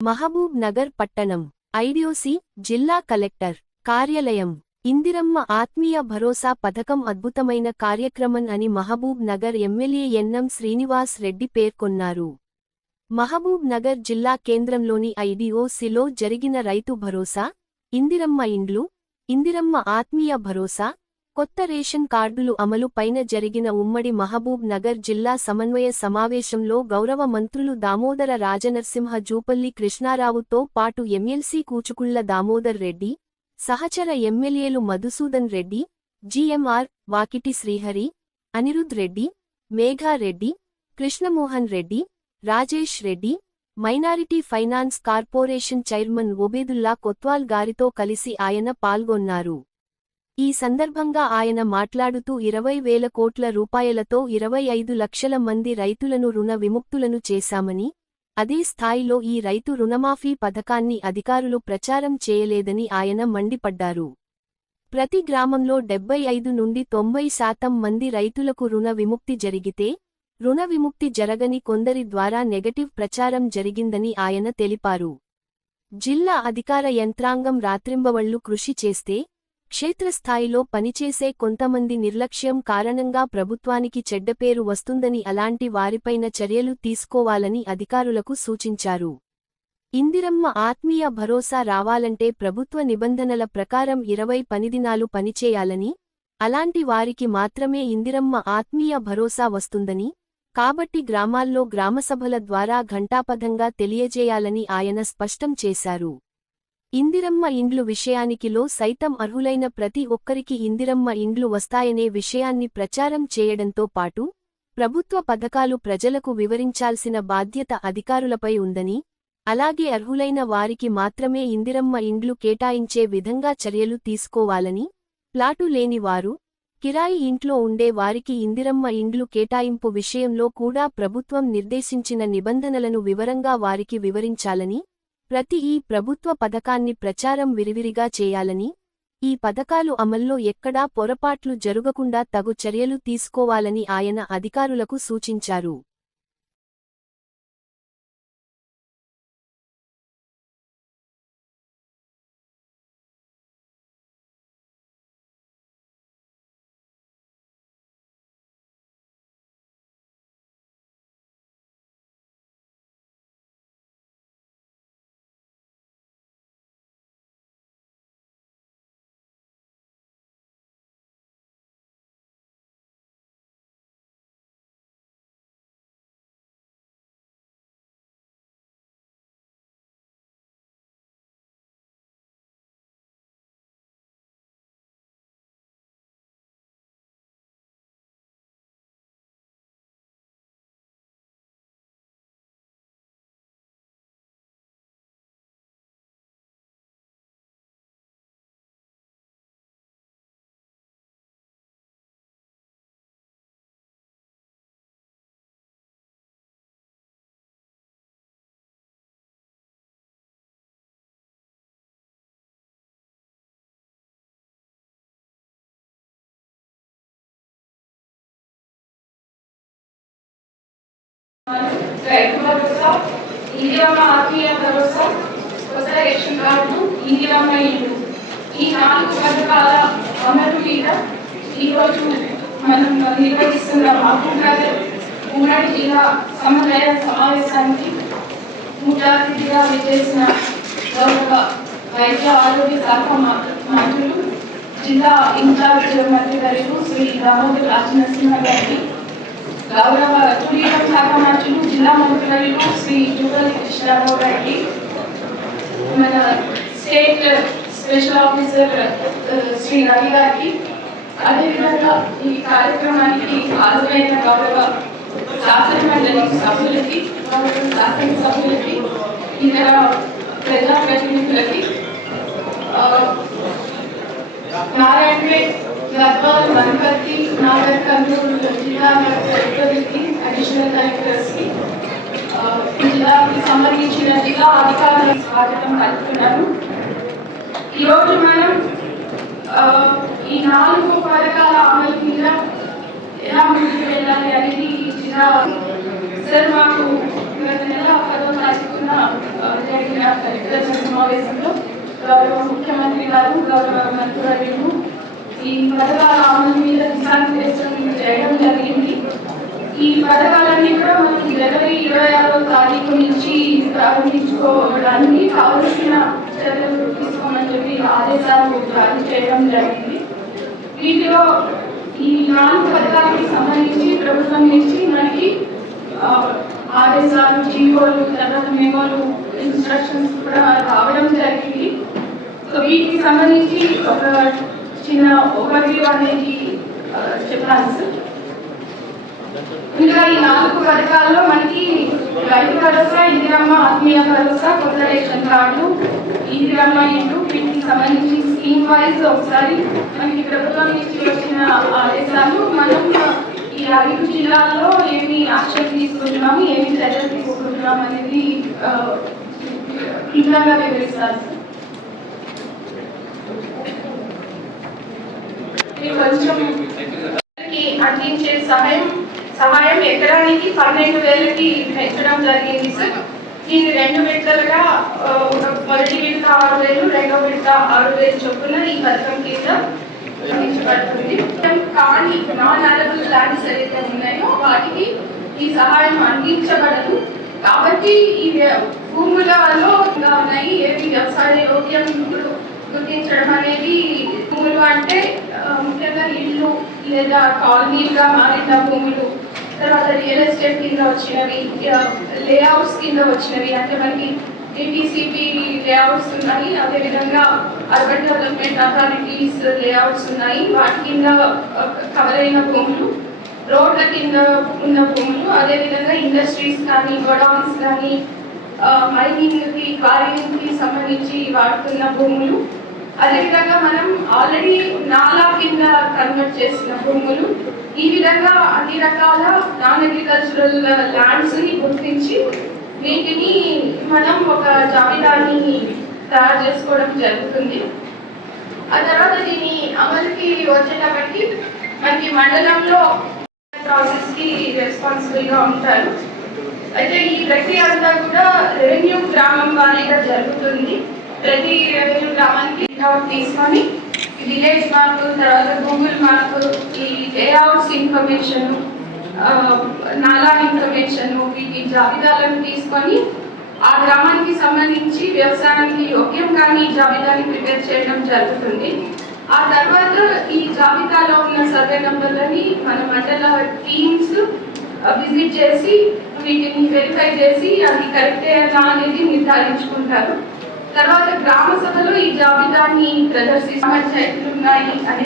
మహబూబ్ నగర్ పట్టణం ఐడిఓసి జిల్లా కలెక్టర్ కార్యాలయం ఇందిరమ్మ ఆత్మీయ భరోసా పథకం అద్భుతమైన కార్యక్రమం అని మహబూబ్ నగర్ ఎమ్మెల్యే ఎన్నం శ్రీనివాస్ రెడ్డి పేర్కొన్నారు. మహబూబ్ నగర్ జిల్లా కేంద్రంలోని ఐడిఓసిలో జరిగిన రైతు భరోసా, ఇందిరమ్మ ఇండ్లు, ఇందిరమ్మ ఆత్మీయ భరోసా, కొత్త రేషన్ కార్డులు అమలు పైన జరిగిన ఉమ్మడి మహబూబ్ నగర్ జిల్లా సమన్వయ సమావేశంలో గౌరవ మంత్రులు దామోదర రాజనరసింహ జూపల్లి కృష్ణారావుతో పాటు ఎమ్మెల్సీ కూచుకుళ్ల దామోదర్ రెడ్డి, సహచర ఎమ్మెల్యేలు Madhusudan Reddy, GMR, Vakiti Srihari, Anirudh Reddy, Megha Reddy, Krishnamohan Reddy, Rajesh Reddy, minority finance corporation chairman Obedullah Kotwal గారితో కలిసి ఆయన పాల్గొన్నారు. ఈ సందర్భంగా ఆయన మాట్లాడుతూ 20,000 కోట్ల రూపాయలతో 25 లక్షల మంది రైతులను రుణ విముక్తులను చేశామని, అదే స్థాయిలో ఈ రైతు రుణమాఫీ పథకాన్ని అధికారులు ప్రచారం చేయలేదని ఆయన మండిపడ్డారు. ప్రతి గ్రామంలో 75 నుండి 90% మంది రైతులకు రుణ విముక్తి జరిగితే, రుణ విముక్తి జరగని కొందరి ద్వారా నెగటివ్ ప్రచారం జరిగిందని ఆయన తెలిపారు. జిల్లా అధికార యంత్రాంగం రాత్రింబవళ్లు కృషి చేస్తే, క్షేత్రస్థాయిలో పనిచేసే కొంతమంది నిర్లక్ష్యం కారణంగా ప్రభుత్వానికి చెడ్డపేరు వస్తుందని అలాంటి వారిపైన చర్యలు తీసుకోవాలని అధికారులకు సూచించారు. ఇందిరమ్మ ఆత్మీయ భరోసా రావాలంటే ప్రభుత్వ నిబంధనల ప్రకారం 20 పనిదినాలు పనిచేయాలని, అలాంటి వారికి మాత్రమే ఇందిరమ్మ ఆత్మీయ భరోసా వస్తుందని, కాబట్టి గ్రామాల్లో గ్రామసభల ద్వారా ఘంటాపథంగా తెలియజేయాలని ఆయన స్పష్టం చేశారు. ఇందిరమ్మ ఇండ్లు విషయానికిలో సైతం అర్హులైన ప్రతి ఒక్కరికి ఇందిరమ్మ ఇండ్లు వస్తాయనే విషయాన్ని ప్రచారం చేయడంతో పాటు, ప్రభుత్వ పథకాలు ప్రజలకు వివరించాల్సిన బాధ్యత అధికారులపై ఉందని, అలాగే అర్హులైన వారికి మాత్రమే ఇందిరమ్మ ఇండ్లు కేటాయించే విధంగా చర్యలు తీసుకోవాలని, ప్లాటు లేని వారు, కిరాయి ఇంట్లో ఉండే వారికి ఇందిరమ్మ ఇండ్లు కేటాయింపు విషయంలో కూడా ప్రభుత్వం నిర్దేశించిన నిబంధనలను వివరంగా వారికి వివరించాలని, ప్రతి ఈ ప్రభుత్వ పథకాన్ని ప్రచారం విరివిరిగా చేయాలని, ఈ పథకాలు అమల్లో ఎక్కడా పొరపాట్లు జరగకుండా తగు చర్యలు తీసుకోవాలని ఆయన అధికారులకు సూచించారు. రైతు భరోసా, ఇందిరమ్మ ఆత్మీయ భరోసా, కొత్త రేషన్ కార్డు, ఇందిరమ్మ ఇల్లు, ఈ 4 పథకాల అమలు మీద ఈరోజు మనం నిర్వహిస్తున్న మహబూబ్ నగర్ ఉమ్మడి జిల్లా సమన్వయ సమావేశానికి ముఖ్య అతిథిగా విచ్చేసిన గౌరవ వైద్య ఆరోగ్య శాఖ మంత్రులు, జిల్లా ఇన్ఛార్జ్ మంత్రివర్యులు శ్రీ దామోదర రాజనరసింహ గారికి, గౌరవ టూరిజం శాఖ మంత్రులు జిల్లా మంత్రివర్యులు శ్రీ జూపల్లి కృష్ణారావు గారికి, మన state special officer Shri Ravi గారికి, అదేవిధంగా ఈ కార్యక్రమానికి హాజరైన గౌరవ శాసనమండలి సభ్యులకి, గౌరవ శాసనసభ్యులకి, ఇతర ప్రజాప్రతినిధులకి, నారాయణపేట్, గద్వాల్, వనపర్తి, నాగర్ కర్నూలు జిల్లా కలెక్టర్లకి, అడిషనల్ కలెక్టర్స్కి, జిల్లాకి సంబంధించిన జిల్లా అధికారులకు స్వాగతం పలుకుతున్నాను. ఈరోజు మనం ఈ 4 పథకాల అమలు మీద ఎలా ముందుకు వెళ్ళాలి అనేది ఈ జిల్లా సార్ మాకు గత నెల 10వ తారీఖున జరిగిన కలెక్టర్ల సమావేశంలో గౌరవ ముఖ్యమంత్రి గారు, గౌరవ మంత్రులు ఈ పథకాల అమలు మీద దిశానిర్దేశం చేయడం జరిగింది. ఈ పథకాలన్నీ కూడా మనకి జనవరి 26వ తారీఖు నుంచి ప్రారంభించుకోవడానికి కావలసిన చర్యలు తీసుకోమని చెప్పి ఆదేశాలు జారీ చేయడం జరిగింది. వీటిలో ఈ 4 పథకాలకు సంబంధించి ప్రభుత్వం నుంచి మనకి ఆదేశాలు, జీవోలు, తర్వాత మెమోలు, ఇన్స్ట్రక్షన్స్ కూడా రావడం జరిగింది. సో వీటికి సంబంధించి ఒక చిన్న ఓవర్వ్యూ అనేది చెప్పాను సార్. ఇంకా ఈ 4 పథకాల్లో మనకి రైతు భరోసా, ఇందిరమ్మ ఆత్మీయ భరోసా, కొత్త రేషన్ కార్డు, ఇందిరమ్మ ఇల్లు, వీటికి సంబంధించి స్కీమ్ వైజ్ ఒకసారి మనకి ప్రభుత్వం నుంచి వచ్చిన ఆదేశాలు, మనం ఈ 5 జిల్లాల్లో ఏమి యాక్షన్ తీసుకుంటున్నాము, ఏమి చర్యలు తీసుకుంటున్నాం అనేది క్లుప్తంగా వివరిస్తారు సార్. కొంచెం అందించే సహాయం ఎకరానికి 12,000కి పెంచడం జరిగింది సార్. దీన్ని 2 విడతలుగా మొదటి విడత 6,000, రెండో విడత 6,000 చొప్పున ఈ పథకం కింద అందించబడుతుంది. కానీ నాన్ అరబుల్ ల్యాండ్స్ ఏదైతే ఉన్నాయో వాటికి ఈ సహాయం అందించబడదు. కాబట్టి ఈ భూములలో ఉన్నాయి ఏవి వ్యవసాయ యోగ్యం గుర్తించడం అనేది, భూములు అంటే ముఖ్యంగా ఇల్లు లేదా కాలనీలుగా మారిన భూములు, తర్వాత రియల్ ఎస్టేట్ కింద వచ్చినవి, లేఅవుట్స్ కింద వచ్చినవి, అంటే మనకి డిటిసిపి లేఅవుట్స్ ఉన్నాయి, అదేవిధంగా అర్బన్ డెవలప్మెంట్ అథారిటీస్ లేఅవుట్స్ ఉన్నాయి, వాటి కింద కవర్ అయిన భూములు, రోడ్ల కింద ఉన్న భూములు, అదేవిధంగా ఇండస్ట్రీస్ కానీ, గోడౌన్స్ కానీ, మైనింగ్కి, క్వారీకి సంబంధించి వాడుతున్న భూములు, అదేవిధంగా మనం ఆల్రెడీ నాలా కింద కన్వర్ట్ చేసిన భూములు, ఈ విధంగా అన్ని రకాల నాన్ అగ్రికల్చరల్ ల్యాండ్స్ ని గుర్తించి వీటిని మనం ఒక జాబితాని తయారు చేసుకోవడం జరుగుతుంది. ఆ తర్వాత దీని అమలుకి వచ్చేటప్పటికి మనకి మండలంలో ప్రాసెస్ కి రెస్పాన్సిబుల్ గా ఉంటారు. అయితే ఈ ప్రక్రియ అంతా కూడా రెవెన్యూ గ్రామం వారీగా జరుగుతుంది. ప్రతి రెవెన్యూ గ్రామానికి తీసుకొని విలేజ్ మ్యాప్, తర్వాత గూగుల్ మ్యాప్, ఈ లేఅవుట్స్ ఇన్ఫర్మేషన్, నాలా ఇన్ఫర్మేషన్, వీటి జాబితాలను తీసుకొని ఆ గ్రామానికి సంబంధించి వ్యవసాయానికి యోగ్యం కానీ జాబితాని ప్రిపేర్ చేయడం జరుగుతుంది. ఆ తర్వాత ఈ జాబితాలో ఉన్న సర్వే నంబర్లని మన మండల టీమ్స్ విజిట్ చేసి వీటిని వెరిఫై చేసి అది కరెక్టేనా అనేది నిర్ధారించుకుంటారు. తర్వాత గ్రామ సభలో ఈ జాబితాని ప్రదర్శించి పంచాయతీలు ఉన్నాయి అని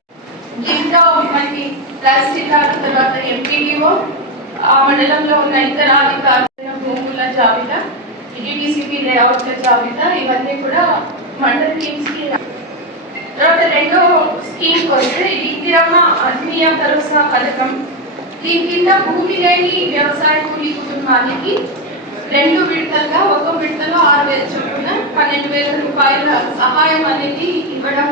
దీంట్లో మనకి తహసీల్దార్, తర్వాత ఎంపీడీఓ, ఆ మండలంలో ఉన్న ఇతర అధికారుల భూముల జాబితా, డిటిసిపి లేఅవుట్ల జాబితా, ఇవన్నీ కూడా మండల టీమ్స్ కి. తర్వాత రెండో స్కీమ్ వస్తే ఇందిరమ్మ ఆత్మీయ భరోసా పథకం. దీని కింద భూమి లేని వ్యవసాయ కూలీ కుటుంబానికి 2 విడతలుగా, ఒక విడతలో 6,000 చొప్పున 12,000 రూపాయల సహాయం అనేది ఇవ్వడం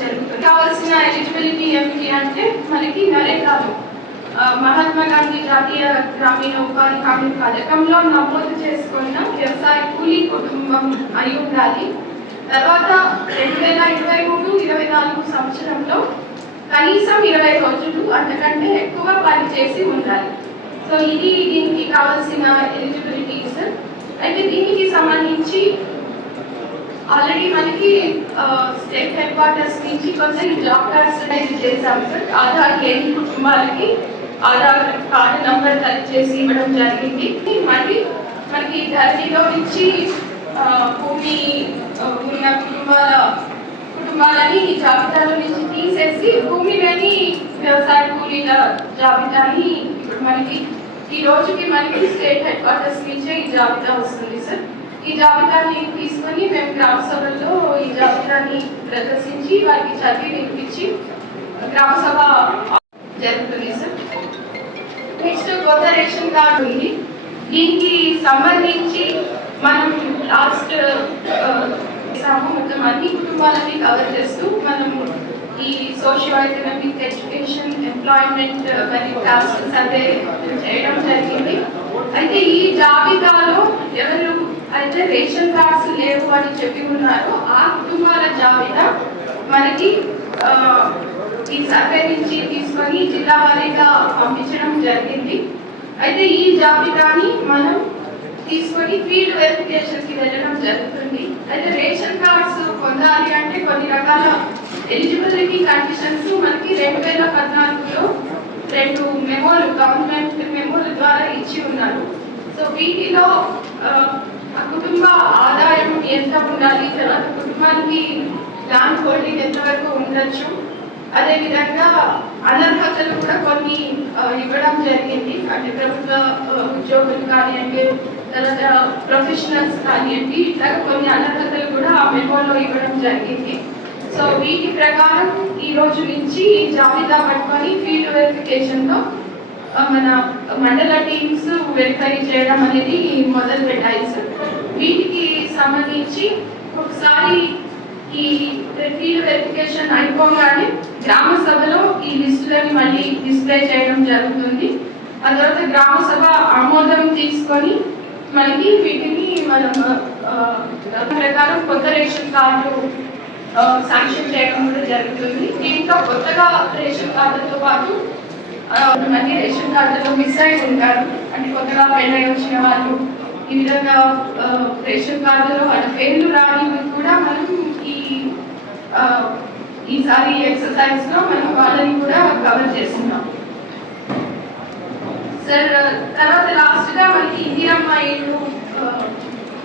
జరుగుతుంది. కావాల్సిన ఎలిజిబిలిటీ ఏమిటి అంటే మనకి నరేగాలో మహాత్మా గాంధీ జాతీయ గ్రామీణ ఉపాధి హామీ పథకంలో నమోదు చేసుకున్న వ్యవసాయ కూలీ కుటుంబం అయి ఉండాలి. తర్వాత 2023-24 సంవత్సరంలో కనీసం 20 రోజులు అంతకంటే ఎక్కువ పని చేసి ఉండాలి. సో ఇది దీనికి కావాల్సిన ఎలిజిబిలిటీస్. అయితే దీనికి సంబంధించి ఆల్రెడీ మనకి స్టేట్ హెడ్ క్వార్టర్స్ నుంచి కొంచెం జాబ్ కార్డ్స్ అనేది చేశాం సార్. ఆధార్ లేని కుటుంబాలకి ఆధార్ కార్డు నంబర్ కలెక్ట్ చేసి ఇవ్వడం జరిగింది. మళ్ళీ మనకి ధరణిలో నుంచి భూమి ఉన్న కుటుంబాలని జాబితాలో నుంచి తీసేసి భూమి లేని వ్యవసాయ కూలీల జాబితాని ఇప్పుడు మనకి ఈ రోజుకి మనకి స్టేట్ హెడ్ క్వార్టర్స్ నుంచే ఈ జాబితా వస్తుంది సార్. ఈ జాబితాని తీసుకొని మేము గ్రామ సభల్లో ఈ జాబితాని ప్రదర్శించి వారికి చదివి వినిపించి గ్రామ సభ జరుగుతుంది సార్. నెక్స్ట్ కొత్త రేషన్ కార్డు ఉంది. దీనికి సంబంధించి మనం లాస్ట్ మొత్తం అన్ని కుటుంబాలని కవర్ చేస్తూ మనము ఈ సోషియో ఎకనామిక్, ఎడ్యుకేషన్, ఎంప్లాయ్మెంట్ మరియు కాస్ట్ సర్వే చేయడం జరిగింది. అయితే ఈ జాబితాలో ఎవరు అయితే రేషన్ కార్డ్స్ లేవు అని చెప్పి ఉన్నారు. ఆ కుటుంబాల జాబితా మనకి ఈ సర్వే నుంచి తీసుకొని జిల్లా వారీగా పంపించడం జరిగింది. అయితే ఈ జాబితాని మనం తీసుకొని ఫీల్డ్ వెరిఫికేషన్ కి వెళ్ళడం జరుగుతుంది. అయితే రేషన్ కార్డ్స్ పొందాలి అంటే కొన్ని రకాల ఎలిజిబిలిటీ కండిషన్స్ మనకి 2014లో 2 మెమోలు గవర్నమెంట్ మెమోల ద్వారా ఇచ్చి ఉన్నారు. సో వీటిలో కుటుంబ ఆదాయం ఎంత ఉండాలి, తర్వాత కుటుంబానికి ల్యాండ్ హోల్డింగ్ ఎంతవరకు ఉండొచ్చు, అదేవిధంగా అనర్హతలు కూడా కొన్ని ఇవ్వడం జరిగింది. అంటే ప్రభుత్వ ఉద్యోగులు కానివ్వండి, తర్వాత ప్రొఫెషనల్స్ కానివ్వండి, ఇట్లా కొన్ని అనర్హతలు కూడా ఆ మెమోలో ఇవ్వడం జరిగింది. సో వీటి ప్రకారం ఈ రోజు నుంచి జాబితా పట్టుకొని ఫీల్డ్ వెరిఫికేషన్తో మన మండల టీమ్స్ వెరిఫై చేయడం అనేది మొదలు పెట్టాయి సార్. వీటికి సంబంధించి ఒకసారి ఈ ఫీల్డ్ వెరిఫికేషన్ అయిపోగానే గ్రామ సభలో ఈ లిస్టులని మళ్ళీ డిస్ప్లే చేయడం జరుగుతుంది. ఆ తర్వాత గ్రామ సభ ఆమోదం తీసుకొని మనకి వీటిని మనం ప్రకారం కొత్త రేషన్ కార్డు శాంక్షన్ చేయడం కూడా జరుగుతుంది. దీంట్లో కొత్తగా రేషన్ కార్డులతో పాటు కొంతమంది రేషన్ కార్డులో మిస్ అయి ఉంటారు. అంటే కొత్తగా పెళ్ళై వచ్చిన వాళ్ళు, ఈ విధంగా రేషన్ కార్డులో వాళ్ళ పేర్లు రాని కూడా మనం ఈసారి ఎక్సర్సైజ్ లో మనం వాళ్ళని కూడా కవర్ చేస్తున్నాం సార్. తర్వాత లాస్ట్ గా మనకి ఇందిరమ్మ ఇల్లు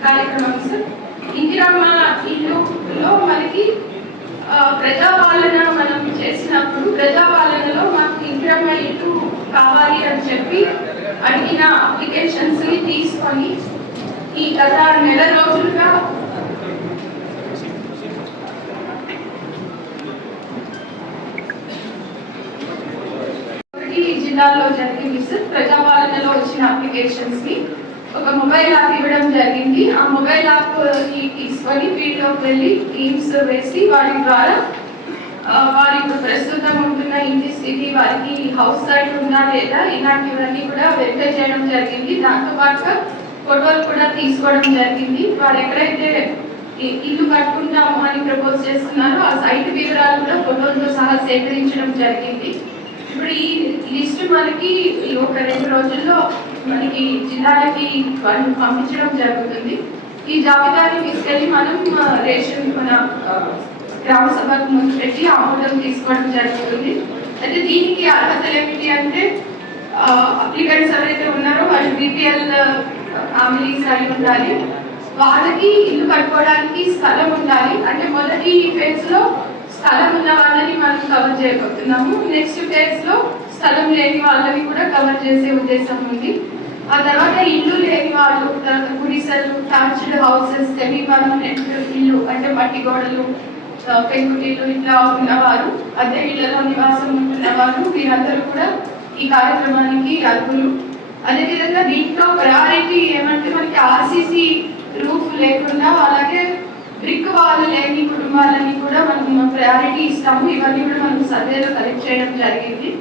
కార్యక్రమం సార్. ఇందిరమ్మ ఇల్లులో మనకి ప్రజాపాలన మనం చేసినప్పుడు ప్రజాపాలనలో మాకు ఇందిరమ్మ ఇల్లు కావాలి అని చెప్పి అడిగిన అప్లికేషన్స్ తీసుకొని ఈ గత నెల రోజులుగా జిల్లాలో జరిగింది సార్. ప్రజాపాలనలో వచ్చిన అప్లికేషన్స్ ని ఒక మొబైల్ యాప్ ఇవ్వడం జరిగింది. ఆ మొబైల్ యాప్ ని తీసుకొని ఫీల్డ్లోకి వెళ్ళి టీమ్స్ వేసి వారి ద్వారా వారి ప్రస్తుతం ఉంటున్న ఇంటి స్థితి, వారికి హౌస్ సైట్ ఉందా లేదా, ఇలాంటివన్నీ కూడా వెరిఫై చేయడం జరిగింది. దాంతో పాటుగా ఫోటోలు కూడా తీసుకోవడం జరిగింది. వారు ఎక్కడైతే ఇల్లు కట్టుకుంటాము అని ప్రపోజ్ చేస్తున్నారో ఆ సైట్ వివరాలు కూడా ఫోటోలతో సహా సేకరించడం జరిగింది. ఇప్పుడు ఈ లిస్ట్ మనకి ఒక 2 రోజుల్లో మనకి జిల్లాలకి పంపించడం జరుగుతుంది. ఈ జాబితాని తీసుకెళ్ళి మనం రేషన్ మన గ్రామ సభకు ముందు పెట్టి ఆమోదం తీసుకోవడం జరుగుతుంది. అయితే దీనికి అర్హతలు ఏమిటి అంటే అప్లికెంట్స్ ఎవరైతే ఉన్నారో వాళ్ళు బీపీఎల్ ఫ్యామిలీస్ అయి ఉండాలి, వాళ్ళకి ఇల్లు కట్టుకోవడానికి స్థలం ఉండాలి. అంటే మొదటి ఫేజ్ లో స్థలం ఉన్న వాళ్ళని మనం కవర్ చేయబోతున్నాము. నెక్స్ట్ ఫేజ్ లో స్థలం లేని వాళ్ళని కూడా కవర్ చేసే ఉద్దేశం ఉంది. ఆ తర్వాత ఇల్లు లేని వాళ్ళు, తర్వాత గుడిసెలు, టాచ్డ్ హౌసెస్, సెమీ పర్మనెంట్ ఇల్లు అంటే మట్టి గోడలు, పెంకుటిల్లు ఇట్లా ఉన్నవారు, అదే ఇళ్లలో నివాసం ఉంటున్నవారు, వీరందరూ కూడా ఈ కార్యక్రమానికి అర్హులు. అదేవిధంగా దీంట్లో ప్రయారిటీ ఏమంటే మనకి ఆర్సీసీ రూఫ్ లేకుండా అలాగే బ్రిక్ వాళ్ళు లేని కుటుంబాలని కూడా మనం ప్రయారిటీ ఇస్తాము. ఇవన్నీ కూడా మనం సర్వేలో కలెక్ట్ చేయడం జరిగింది.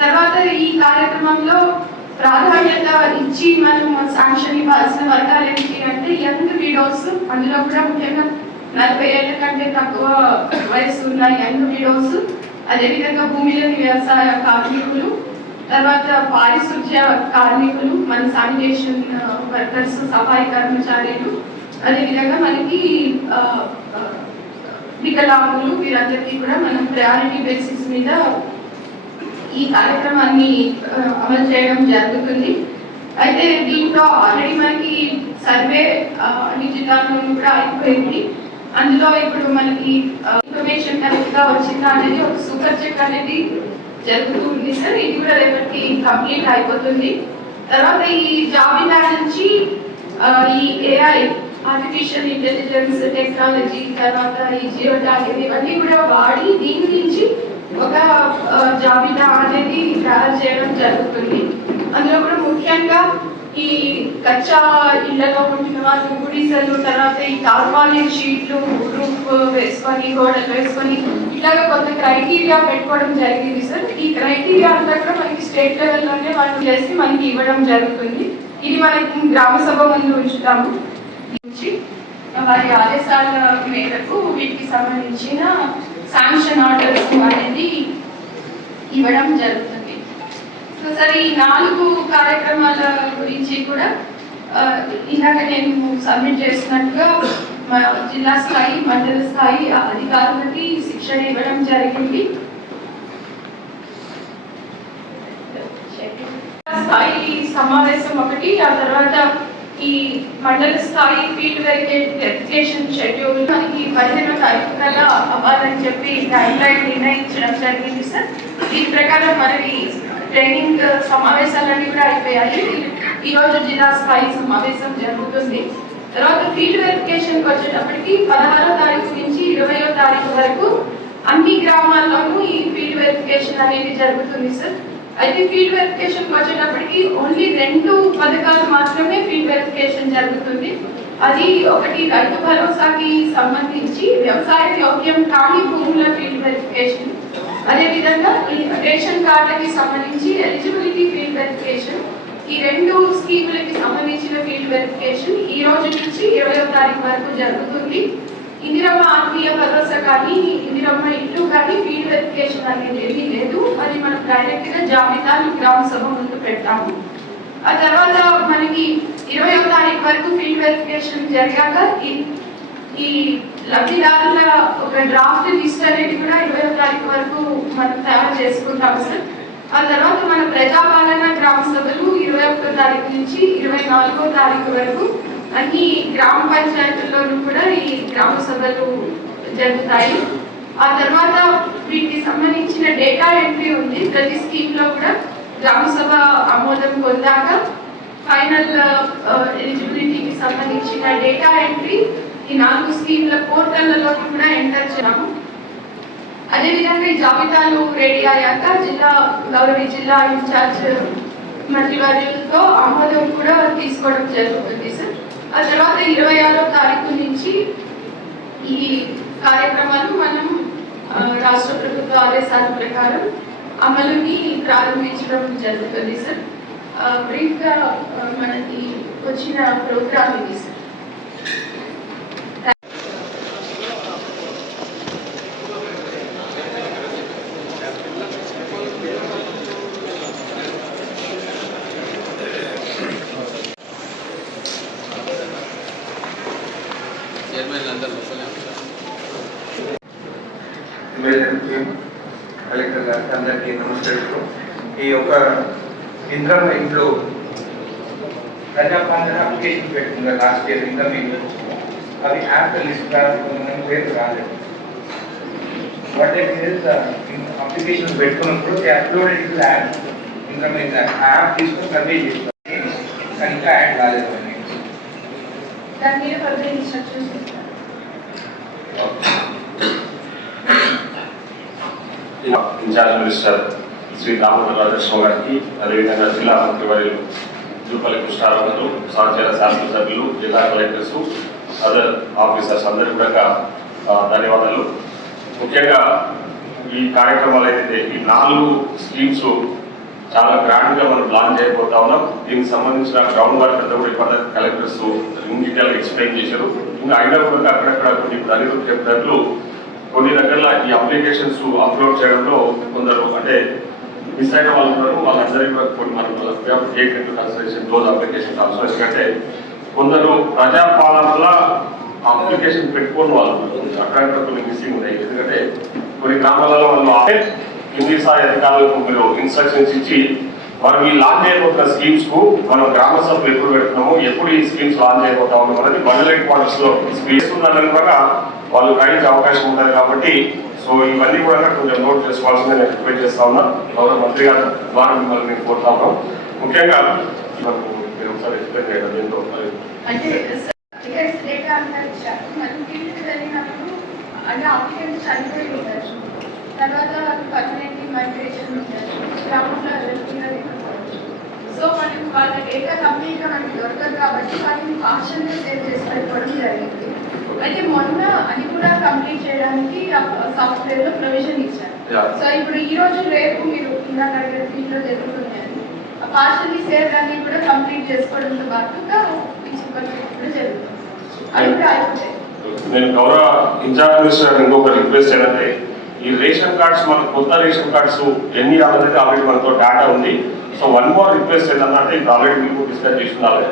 తర్వాత ఈ కార్యక్రమంలో ప్రాధాన్యత ఇచ్చి మనం శాంక్షన్ ఇవ్వాల్సిన వర్గాలు ఏంటి అంటే యంగ్ విడోస్, అందులో కూడా ముఖ్యంగా 40 ఏళ్ల కంటే తక్కువ వయసు ఉన్న యంగ్ విడోస్, అదేవిధంగా భూమిలోని వ్యవసాయ కార్మికులు, తర్వాత పారిశుధ్య కార్మికులు, మన శానిటేషన్ వర్కర్స్, సఫాయి కర్మచారులు, అదేవిధంగా మనకి వికలాంగులు, వీరందరికీ కూడా మనం ప్రయారిటీ బేసిస్ మీద ఈ కార్యక్రమాన్ని అమలు చేయడం జరుగుతుంది. అయితే దీంట్లో ఆల్రెడీ మనకి సర్వే అన్ని జిల్లాల్లో కూడా అయిపోయింది. అందులో ఇప్పుడు మనకి ఇన్ఫర్మేషన్ కరెక్ట్ గా వచ్చిందా అనేది ఒక సూపర్ చెక్ అనేది జరుగుతుంది సార్. ఇది కూడా రేపటికి కంప్లీట్ అయిపోతుంది. తర్వాత ఈ జాబితా నుంచి ఈ ఏఐ, ఆర్టిఫిషియల్ ఇంటెలిజెన్స్ టెక్నాలజీ, తర్వాత ఈ జియో ట్యాగింగ్, ఇవన్నీ కూడా వాడి దీని నుంచి ఒక జాబితా అనేది తయారు చేయడం జరుగుతుంది. అందులో కూడా ముఖ్యంగా ఈ కచ్చా ఇళ్లలో ఉంటున్న వాళ్ళు, గుడిసెలు, తర్వాత ఈ టార్పాలిన్ షీట్లు రూఫ్ వేసుకొని, గోడలు వేసుకొని, ఇలాగ కొంత క్రైటీరియా పెట్టుకోవడం జరిగింది సార్. ఈ క్రైటీరియా అంతా కూడా మనకి స్టేట్ లెవెల్లోనే వాళ్ళు చేసి మనకి ఇవ్వడం జరుగుతుంది. ఇది మనకి గ్రామ సభ ముందు ఉంచుతాము. నుంచి వారి ఆదేశాల మేరకు వీటికి సంబంధించిన శాంక్షన్ ఆర్డర్స్ అనేది ఇవ్వడం జరుగుతుంది. సో సార్ ఈ 4 కార్యక్రమాల గురించి కూడా ఇందాక నేను సబ్మిట్ చేసినట్టుగా జిల్లా స్థాయి మండల స్థాయి అధికారులకి శిక్షణ ఇవ్వడం జరిగింది. స్థాయి సమావేశం ఒకటి, ఆ తర్వాత ఈ మండల స్థాయి ఫీల్డ్ వెరిఫికేషన్ షెడ్యూల్ మనకి 15వ తారీఖు కల్లా అవ్వాలని చెప్పి టైం లైన్ నిర్ణయించడం జరిగింది సార్. దీని ప్రకారం మరి ట్రైనింగ్ సమావేశాలన్నీ కూడా అయిపోయాయి. ఈరోజు జిల్లా స్థాయి సమావేశం జరుగుతుంది. తర్వాత ఫీల్డ్ వెరిఫికేషన్కి వచ్చేటప్పటికి 16వ తారీఖు నుంచి 20వ తారీఖు వరకు అన్ని గ్రామాల్లోనూ ఈ ఫీల్డ్ వెరిఫికేషన్ అనేది జరుగుతుంది సార్. అయితే ఫీల్డ్ వెరిఫికేషన్ వచ్చేటప్పటికి ఓన్లీ 2 పథకాలు మాత్రమే ఫీల్డ్ వెరిఫికేషన్ జరుగుతుంది. అది ఒకటి రైతు భరోసాకి సంబంధించి వ్యవసాయ యోగ్యం కాని భూముల ఫీల్డ్ వెరిఫికేషన్, అదేవిధంగా ఈ రేషన్ కార్డులకి సంబంధించి ఎలిజిబిలిటీ ఫీల్డ్ వెరిఫికేషన్. ఈ 2 స్కీములకి సంబంధించిన ఫీల్డ్ వెరిఫికేషన్ ఈ రోజు నుంచి 20వ తారీఖు వరకు జరుగుతుంది. ఇందిరమ్మ ఆత్మీయ భరోసా కానీ ఇందిరమ్మ ఇల్లు కానీ ఫీల్డ్ వెరిఫికేషన్ అనేది ఏమీ లేదు. అది మనం డైరెక్ట్ గా జాబితాను గ్రామ సభ ముందు పెడతాము. ఆ తర్వాత మనకి 20వ తారీఖు వరకు ఫీల్డ్ వెరిఫికేషన్ జరిగాక ఈ లబ్ధిదారుల ఒక డ్రాఫ్ట్ లిస్ట్ అనేది కూడా 20వ తారీఖు వరకు మనం తయారు చేసుకుంటాము సార్. ఆ తర్వాత మన ప్రజాపాలన గ్రామ సభలు 21వ తారీఖు నుంచి 24వ తారీఖు వరకు అన్ని గ్రామ పంచాయతీల్లోనూ కూడా ఈ గ్రామ సభలు జరుగుతాయి. ఆ తర్వాత వీటికి సంబంధించిన డేటా ఎంట్రీ ఉంది. ప్రతి స్కీమ్ లో కూడా గ్రామ సభ ఆమోదం పొందాక ఫైనల్ ఎలిజిబిలిటీకి సంబంధించిన డేటా ఎంట్రీ ఈ 4 స్కీమ్ల పోర్టళ్లలో కూడా ఎంటర్ చేయాము. అదేవిధంగా ఈ జాబితాలు రెడీ అయ్యాక గౌరవ జిల్లా ఇన్ఛార్జ్ మంత్రివర్యులతో ఆమోదం కూడా తీసుకోవడం జరుగుతుంది సార్. ఆ తర్వాత 26వ తారీఖు నుంచి ఈ కార్యక్రమాలు మనం రాష్ట్ర ప్రభుత్వ ఆదేశాల ప్రకారం అమలుని ప్రారంభించడం జరుగుతుంది సార్. బ్రీఫ్ గా మనకి వచ్చిన ప్రోగ్రామ్ ఇది సార్. కలెక్టర్ గారికి అందరికీ నమస్కారం. ఈ యొక్క ఇంద్రమ్మ ఇంట్లో ప్రజాపాలన అప్లికేషన్ పెట్టుకుందా లాస్ట్ ఇయర్ ఇంద్రమ్మ ఇంట్లో అవి యాప్ లిస్ట్ పేరు రాలేదు. వాట్ ఇట్ అప్లికేషన్ పెట్టుకున్నప్పుడు uploaded to app Indiramma app తీసుకొని కన్వే చేస్తాం కానీ ఇంకా యాడ్ రాలేదు. ఇన్ఛార్జ్ మినిస్టర్ శ్రీ దామోదర్ రాజేశ్వర గారికి, అదేవిధంగా జిల్లా మంత్రివర్యులు జూపల్లి కృష్ణారావు, సహచర శాసనసభ్యులు, జిల్లా కలెక్టర్స్, అదర్ ఆఫీసర్స్ అందరికీ కూడా ధన్యవాదాలు. ముఖ్యంగా ఈ కార్యక్రమాలు అయితే ఈ 4 స్కీమ్స్ చాలా గ్రాండ్ గా మనం ప్లాన్ చేయబోతా ఉన్నాం. దీనికి సంబంధించిన గ్రౌండ్ వర్క్ అంతా కూడా ఇప్పటి కలెక్టర్స్ ఇన్ డీటెయిల్ గా ఎక్స్ప్లెయిన్ చేశారు. ఇంకా అయినా కూడా అక్కడక్కడ కొన్ని అనిరుద్ధ చెప్పినట్లు కొన్ని రకాల ఈ అప్లికేషన్స్ అప్లోడ్ చేయడంలో కొందరు అంటే మిస్ అయిన వాళ్ళు ఉన్నారు. వాళ్ళందరికీ కూడా కొన్ని మనం take into consideration close application also. ఎందుకంటే కొందరు ప్రజాపాలనలో అప్లికేషన్ పెట్టుకోని వాళ్ళు అక్కడక్కడ కొన్ని మిస్సింగ్ ఉన్నాయి. ఎందుకంటే కొన్ని గ్రామాలలో వాళ్ళు కింది స్థాయి అధికారులకు మీరు ఇన్స్ట్రక్షన్స్ ఇచ్చి మనం ఈ లాంచ్ చేయబోతున్న స్కీమ్స్ కు మనం గ్రామ సభలు ఎప్పుడు పెడుతున్నాము, ఎప్పుడు ఈ స్కీమ్స్ లాంచ్ చేయబోతా ఉన్నాం అనేది మండల హెడ్ క్వార్టర్స్ లో ఇస్తున్నారని కూడా వాళ్ళు గ్రహించే అవకాశం ఉంటుంది. కాబట్టి సో ఇవన్నీ కూడా కొంచెం నోట్ చేసుకోవాల్సిందే నేను రిక్వెస్ట్ చేస్తా ఉన్నా. గౌరవ మంత్రి గారు ద్వారా మిమ్మల్ని నేను కోరుతా ఉన్నాం. ముఖ్యంగా మీరు ఒకసారి ఎక్స్ప్లెయిన్ చేయడం దీంతో తర్వాత పర్మనెంట్లీ మైగ్రేషన్ ఉంటారు గ్రామంలో సో మనకి వాళ్ళ డేటా కంప్లీట్గా మనకి దొరకదు కాబట్టి వాటిని పార్షల్గా సేవ్ చేసి పెట్టుకోవడం జరిగింది. అయితే మొన్న అది కూడా కంప్లీట్ చేయడానికి సాఫ్ట్వేర్లో ప్రొవిజన్ ఇచ్చారు. సో ఇప్పుడు ఈ రోజు రేపు మీరు ఇందాక దీంట్లో జరుగుతుంది అని పార్షల్లీ సేవ్ అన్ని కూడా కంప్లీట్ చేసుకోవడంతో పాటుగా కూడా జరుగుతుంది. ఇప్పుడు అయిపోతాయి. నేను గౌరవ ఇన్ఛార్జ్ మినిస్టర్ ఇంకొక రిక్వెస్ట్ ఏంటంటే ఈ రేషన్ కార్డ్స్ మనకు కొత్త రేషన్ కార్డ్స్ ఎన్ని అనేది ఆల్రెడీ మనతో డేటా ఉంది. సో వన్ మోర్ రిక్వెస్ట్ ఏంటంటే ఇప్పుడు ఆల్రెడీ మీకు డిస్కస్ చేస్తున్నారు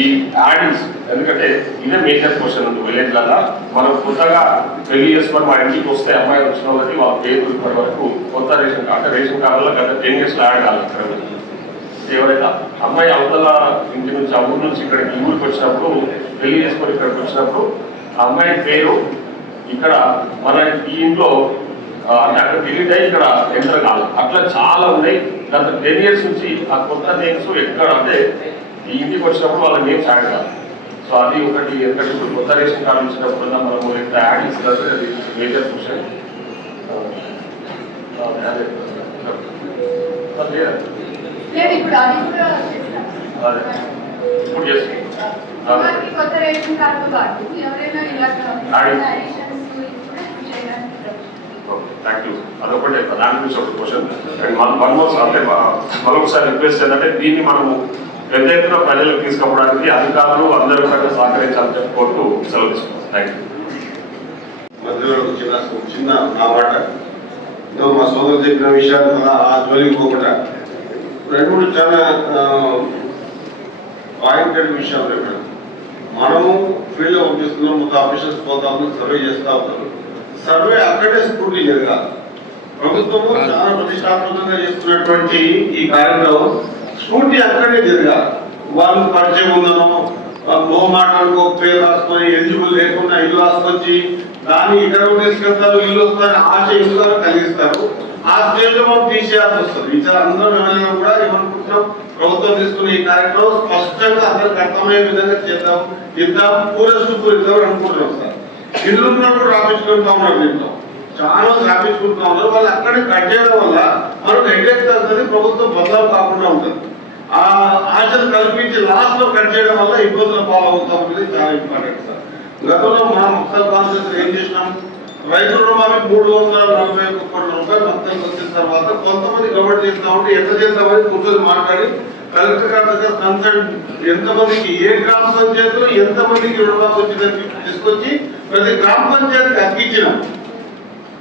ఈ యాడ్స్, ఎందుకంటే ఇదే మేజర్ క్వశ్చన్ ఉంది విలేజ్లలో. మనం కొత్తగా పెళ్లి చేసుకొని మా ఇంటికి వస్తే అమ్మాయి వచ్చిన వాళ్ళకి వాళ్ళ పేరు ఇప్పటి వరకు కొత్త రేషన్ కార్డు వల్ల గత 10 years యాడ్ కాలేదు. ఇక్కడ ఎవరైనా అమ్మాయి అవతల ఇంటి నుంచి ఆ ఊరు నుంచి ఇక్కడ ఈ ఊరికి వచ్చినప్పుడు పెళ్లి చేసుకొని ఇక్కడికి వచ్చినప్పుడు ఆ అమ్మాయి పేరు ఇక్కడ మన ఈ ఇంట్లో అంటే అక్కడ డిలీట్ అయ్యి ఇక్కడ ఎంటర్ కాదు. అట్లా చాలా ఉన్నాయి. గత 10 years నుంచి ఆ కొత్త నేమ్స్ ఎక్కడ అంటే ఈ ఇంటికి వచ్చినప్పుడు వాళ్ళ నేమ్స్ యాడ్ కాదు. సో అది ఒకటి. ఎందుకంటే ఇప్పుడు కొత్త రేషన్ కార్డు ఇచ్చినప్పుడు మనము ఎంత యాడ్ ఇస్తున్నారు అది మేజర్ క్వశ్చన్. లేదు ఇప్పుడు అది కూడా ఇప్పుడు చేసి కొత్త రేషన్ కార్డు పాటు ఎవరైనా ఇలా థ్యాంక్ యూ. అదొకటి దాని గురించి ఒక క్వశ్చన్. అండ్ వన్ మోర్ అంటే మరొకసారి రిక్వెస్ట్ ఏంటంటే దీన్ని మనము పెద్ద ఎత్తున ప్రజలకు తీసుకుపోవడానికి అధికారులు అందరూ కూడా సహకరించాలని చెప్పుకుంటూ సెలవు తీసుకుంటాం. Thank you. మధ్యలో చిన్న నా మాట మా సోదరు చెప్పిన విషయాలు ఆ జోలికి పోకుండా 2-3 చాలా పాయింటెడ్ విషయాలు ఇక్కడ మనము ఫీల్డ్ పంపిస్తున్నాం. మొత్తం ఆఫీసర్స్ పోతాము, సర్వే చేస్తా ఉంటారు. సర్వే అక్కడే స్కూటీ జరగాలి. ప్రభుత్వము చాలా ప్రతిష్టాత్మకంగా చేస్తున్నటువంటి ఈ కార్యక్రమం స్కూటీ అక్కడే జరగాలి. వాళ్ళు పరిచయం ఉందనో మోమాటలకు పేరు రాసుకొని ఎలిజిబుల్ లేకుండా ఇల్లు రాసుకొచ్చి దాన్ని ఇక్కడ తీసుకెళ్తారు, ఇల్లు వస్తారని ఆశ ఇల్లు కలిగిస్తారు. ఆ స్టేజ్ లో మనం తీసేయాల్సి వస్తుంది. ఇతర అందరం ఎమ్మెల్యేలు కూడా ఏమనుకుంటున్నాం, ప్రభుత్వం తీసుకున్న ఈ కార్యక్రమం స్పష్టంగా అందరికి అర్థమయ్యే విధంగా చేద్దాం పూరిద్దాం అనుకుంటున్నాం సార్. ఇల్లు ఉన్నప్పుడు రాపించుకుంటా ఉన్నారు. దీంట్లో చాలా రాపించుకుంటా ఉన్నారు. వాళ్ళు అక్కడే కట్ చేయడం వల్ల మనకు హెడేక్ తగ్గుతుంది, ప్రభుత్వం బదలావు కాకుండా ఉంటుంది. ఆ ఆశను కల్పించి లాస్ట్ లో కట్ చేయడం వల్ల ఇబ్బందులు పాలవుతాం అనేది చాలా ఇంపార్టెంట్ సార్. గతంలో మనం మొక్కల కాన్సెప్ట్ ఏం చేసినాం, రైతు రుణమాఫీ 341 కోట్ల రూపాయలు మొత్తం వచ్చిన తర్వాత కొంతమంది గవర్నమెంట్ చేస్తామంటే ఎంత చేస్తామని కూర్చొని మాట్లాడి కలెక్టర్ గారి దగ్గర కన్సల్ట్ ఎంతమందికి ఏ గ్రామ పంచాయతీలో ఎంతమందికి రుణమాఫీ వచ్చిందని తీసుకొచ్చి ప్రతి గ్రామ పంచాయతీకి అతికించినాం.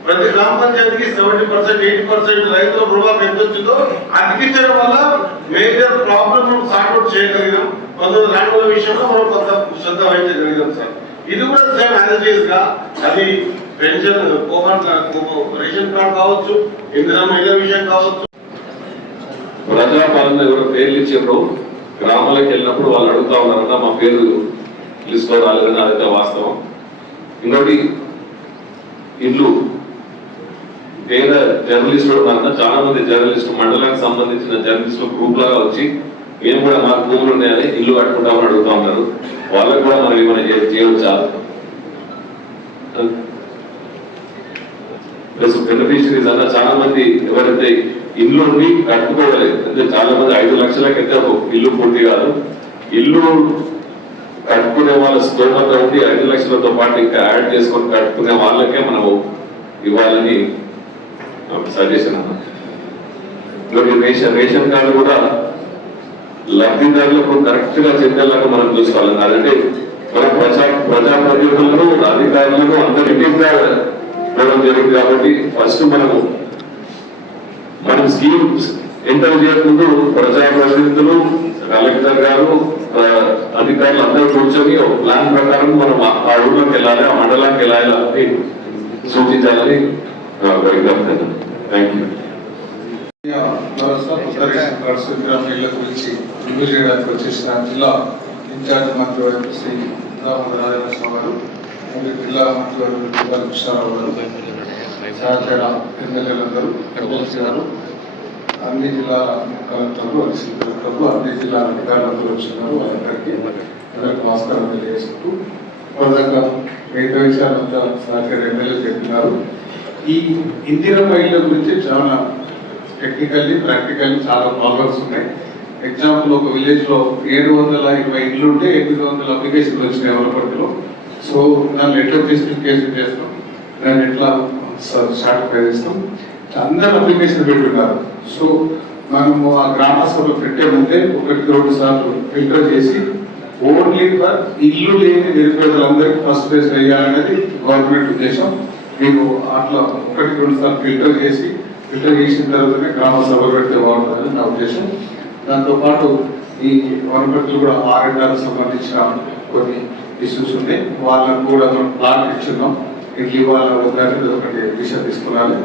ప్రతి గ్రామ పంచాయతీకి 70%, 80% రైతుల రుణమాఫీ ఎంత వచ్చిందో అతికించడం వల్ల మేజర్ ప్రాబ్లమ్ మనం సార్ట్అవుట్ చేయగలిగాం. కొంతమంది ల్యాండ్ విషయంలో మనం కొంత శ్రద్ధ వహించగలిగాం సార్. ఇది కూడా సేమ్ యాజ్ గా అది పెన్షన్ రేషన్ కార్డు కావచ్చు, ఇందిరా మహిళ విషయం కావచ్చు. ప్రజాపాలన ఎవరో పేర్లు ఇచ్చేప్పుడు గ్రామాలకు వెళ్ళినప్పుడు వాళ్ళు అడుగుతా ఉన్నారన్న మా పేరు లిస్ట్ లో రాలేదని, అదైతే వాస్తవం. ఇంకోటి ఇల్లు పేద జర్నలిస్టులు ఉన్నారన్న, చాలా మంది జర్నలిస్టు మండలానికి సంబంధించిన జర్నలిస్టులు గ్రూప్ లాగా వచ్చి మేము కూడా మాకు భూములు ఉన్నాయని ఇల్లు కట్టుకుంటామని అడుగుతా ఉన్నారు. వాళ్ళకు కూడా మనం ఏమైనా చేయవచ్చా? ప్లస్ బెనిఫిషరీస్ అన్న చాలా మంది ఎవరైతే ఇల్లు ఉండి కట్టుకోలేదు, అంటే చాలా మంది 5 లక్షలకైతే ఇల్లు పూర్తి కాదు. ఇల్లు కట్టుకునే వాళ్ళ స్తోమత ఉండి 5 లక్షలతో పాటు ఇంకా యాడ్ చేసుకొని కట్టుకునే వాళ్ళకే మనము ఇవ్వాలని సజెషన్ అన్న. రేషన్ కార్డు కూడా లబ్ధిదారులకు కరెక్ట్ గా చెందేలాగా మనం చూసుకోవాలి. అదంటే మన ప్రజాప్రతినిధులను అధికారులను అందరికీ ఇవ్వడం జరిగింది. కాబట్టి ఫస్ట్ మనం స్కీమ్స్ ఎంటర్ చేయకముందు ప్రజాప్రతినిధులు, కలెక్టర్ గారు, అధికారులు అందరూ కూర్చొని ఒక ప్లాన్ ప్రకారం మనం ఆ ఊళ్ళోకి వెళ్ళాలి, ఆ మండలానికి వెళ్ళాలి అని సూచించాలని థ్యాంక్ యూ. గురించి రివ్యూ చేయడానికి వచ్చేసిన జిల్లా ఇన్ఛార్జ్ మంత్రివర్గ శ్రీ రాజేశ్వర గారు, జిల్లా మంత్రివర్గ కృష్ణారావు గారు, సహచర ఎమ్మెల్యేలందరూ, ఎమ్మెల్సీ గారు, అన్ని జిల్లాల కలెక్టర్లు, అడిషనల్ కలెక్టర్లు, అన్ని జిల్లాల అధికారులందరూ వచ్చినారు. వాళ్ళందరికీ నమస్కారం తెలియజేసుకుంటూ ప్రధానంగా మిగతా విషయాలంతా సహచర ఎమ్మెల్యే చెప్పినారు. ఈ ఇందిరమ్మ ఇళ్ళ గురించి చాలా టెక్నికల్లీ ప్రాక్టికల్లీ చాలా ప్రాబ్లమ్స్ ఉన్నాయి. ఎగ్జాంపుల్, ఒక విలేజ్ లో 720 ఇళ్ళు ఉంటే 800 అప్లికేషన్లు వచ్చినాయి ఎవరిపట్టిలో. సో దాన్ని ఎట్లా టెస్టిఫికేషన్ చేస్తాం, దాన్ని ఎట్లా సాటిస్ఫై చేస్తాం, అందరూ అప్లికేషన్ పెట్టున్నారు. సో మనము ఆ గ్రామ సభలో పెట్టే ముందే 1-2 సార్లు ఫిల్టర్ చేసి ఓన్లీ ఫర్ ఇల్లు లేని నిరుపేదలందరికీ ఫస్ట్ ప్లేస్ వేయాలనేది గవర్నమెంట్ ఉద్దేశం. మీరు అట్లా 1-2 సార్లు ఫిల్టర్ చేసిన తర్వాతనే గ్రామ సభ పెడితే బాగుంటుందని నా ఉద్దేశం. దాంతోపాటు ఈ వనపర్తిలో కూడా R&R సంబంధించిన కొన్ని ఇష్యూస్ ఉన్నాయి. వాళ్ళకు కూడా మనం ప్లాట్ ఇచ్చున్నాం. ఇడ్లీ వాళ్ళ వద్ద ఒకటి విషయం తీసుకురాలి.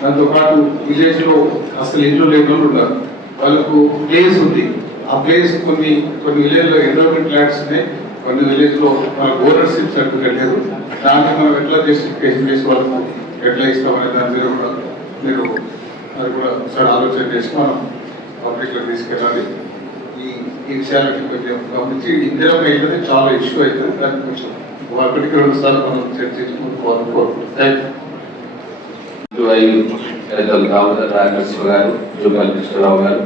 దాంతోపాటు విలేజ్ లో అసలు ఇల్లు లేని వాళ్ళు ఉన్నారు. వాళ్ళకు ప్లేస్ ఉంది. ఆ ప్లేస్ కొన్ని విలేజ్ లో ఎండోమెంట్ ల్యాండ్స్ ఉన్నాయి. కొన్ని విలేజ్ లో వాళ్ళకి ఓనర్షిప్ సర్టిఫికేట్ లేదు. దాన్ని మనం ఎట్లా జస్టిఫికేషన్ చేసి వాళ్ళకు ఎట్లా ఇస్తామనే దాని మీద కూడా మీరు అది కూడా ఒకసారి ఆలోచన చేసి మనం పబ్లిక్ లో తీసుకెళ్ళాలి. ఈ విషయాలకి కొంచెం గమనించి ఇందిరమ్మ అయితే చాలా ఇష్యూ అవుతుంది. దాన్ని కొంచెం 1-2 సార్లు మనం చర్చించుకోవాలని కోరుకుంటున్నాం. దామోదర్ రాజేశ్వర గారు, జూపల్లి కృష్ణరావు గారు,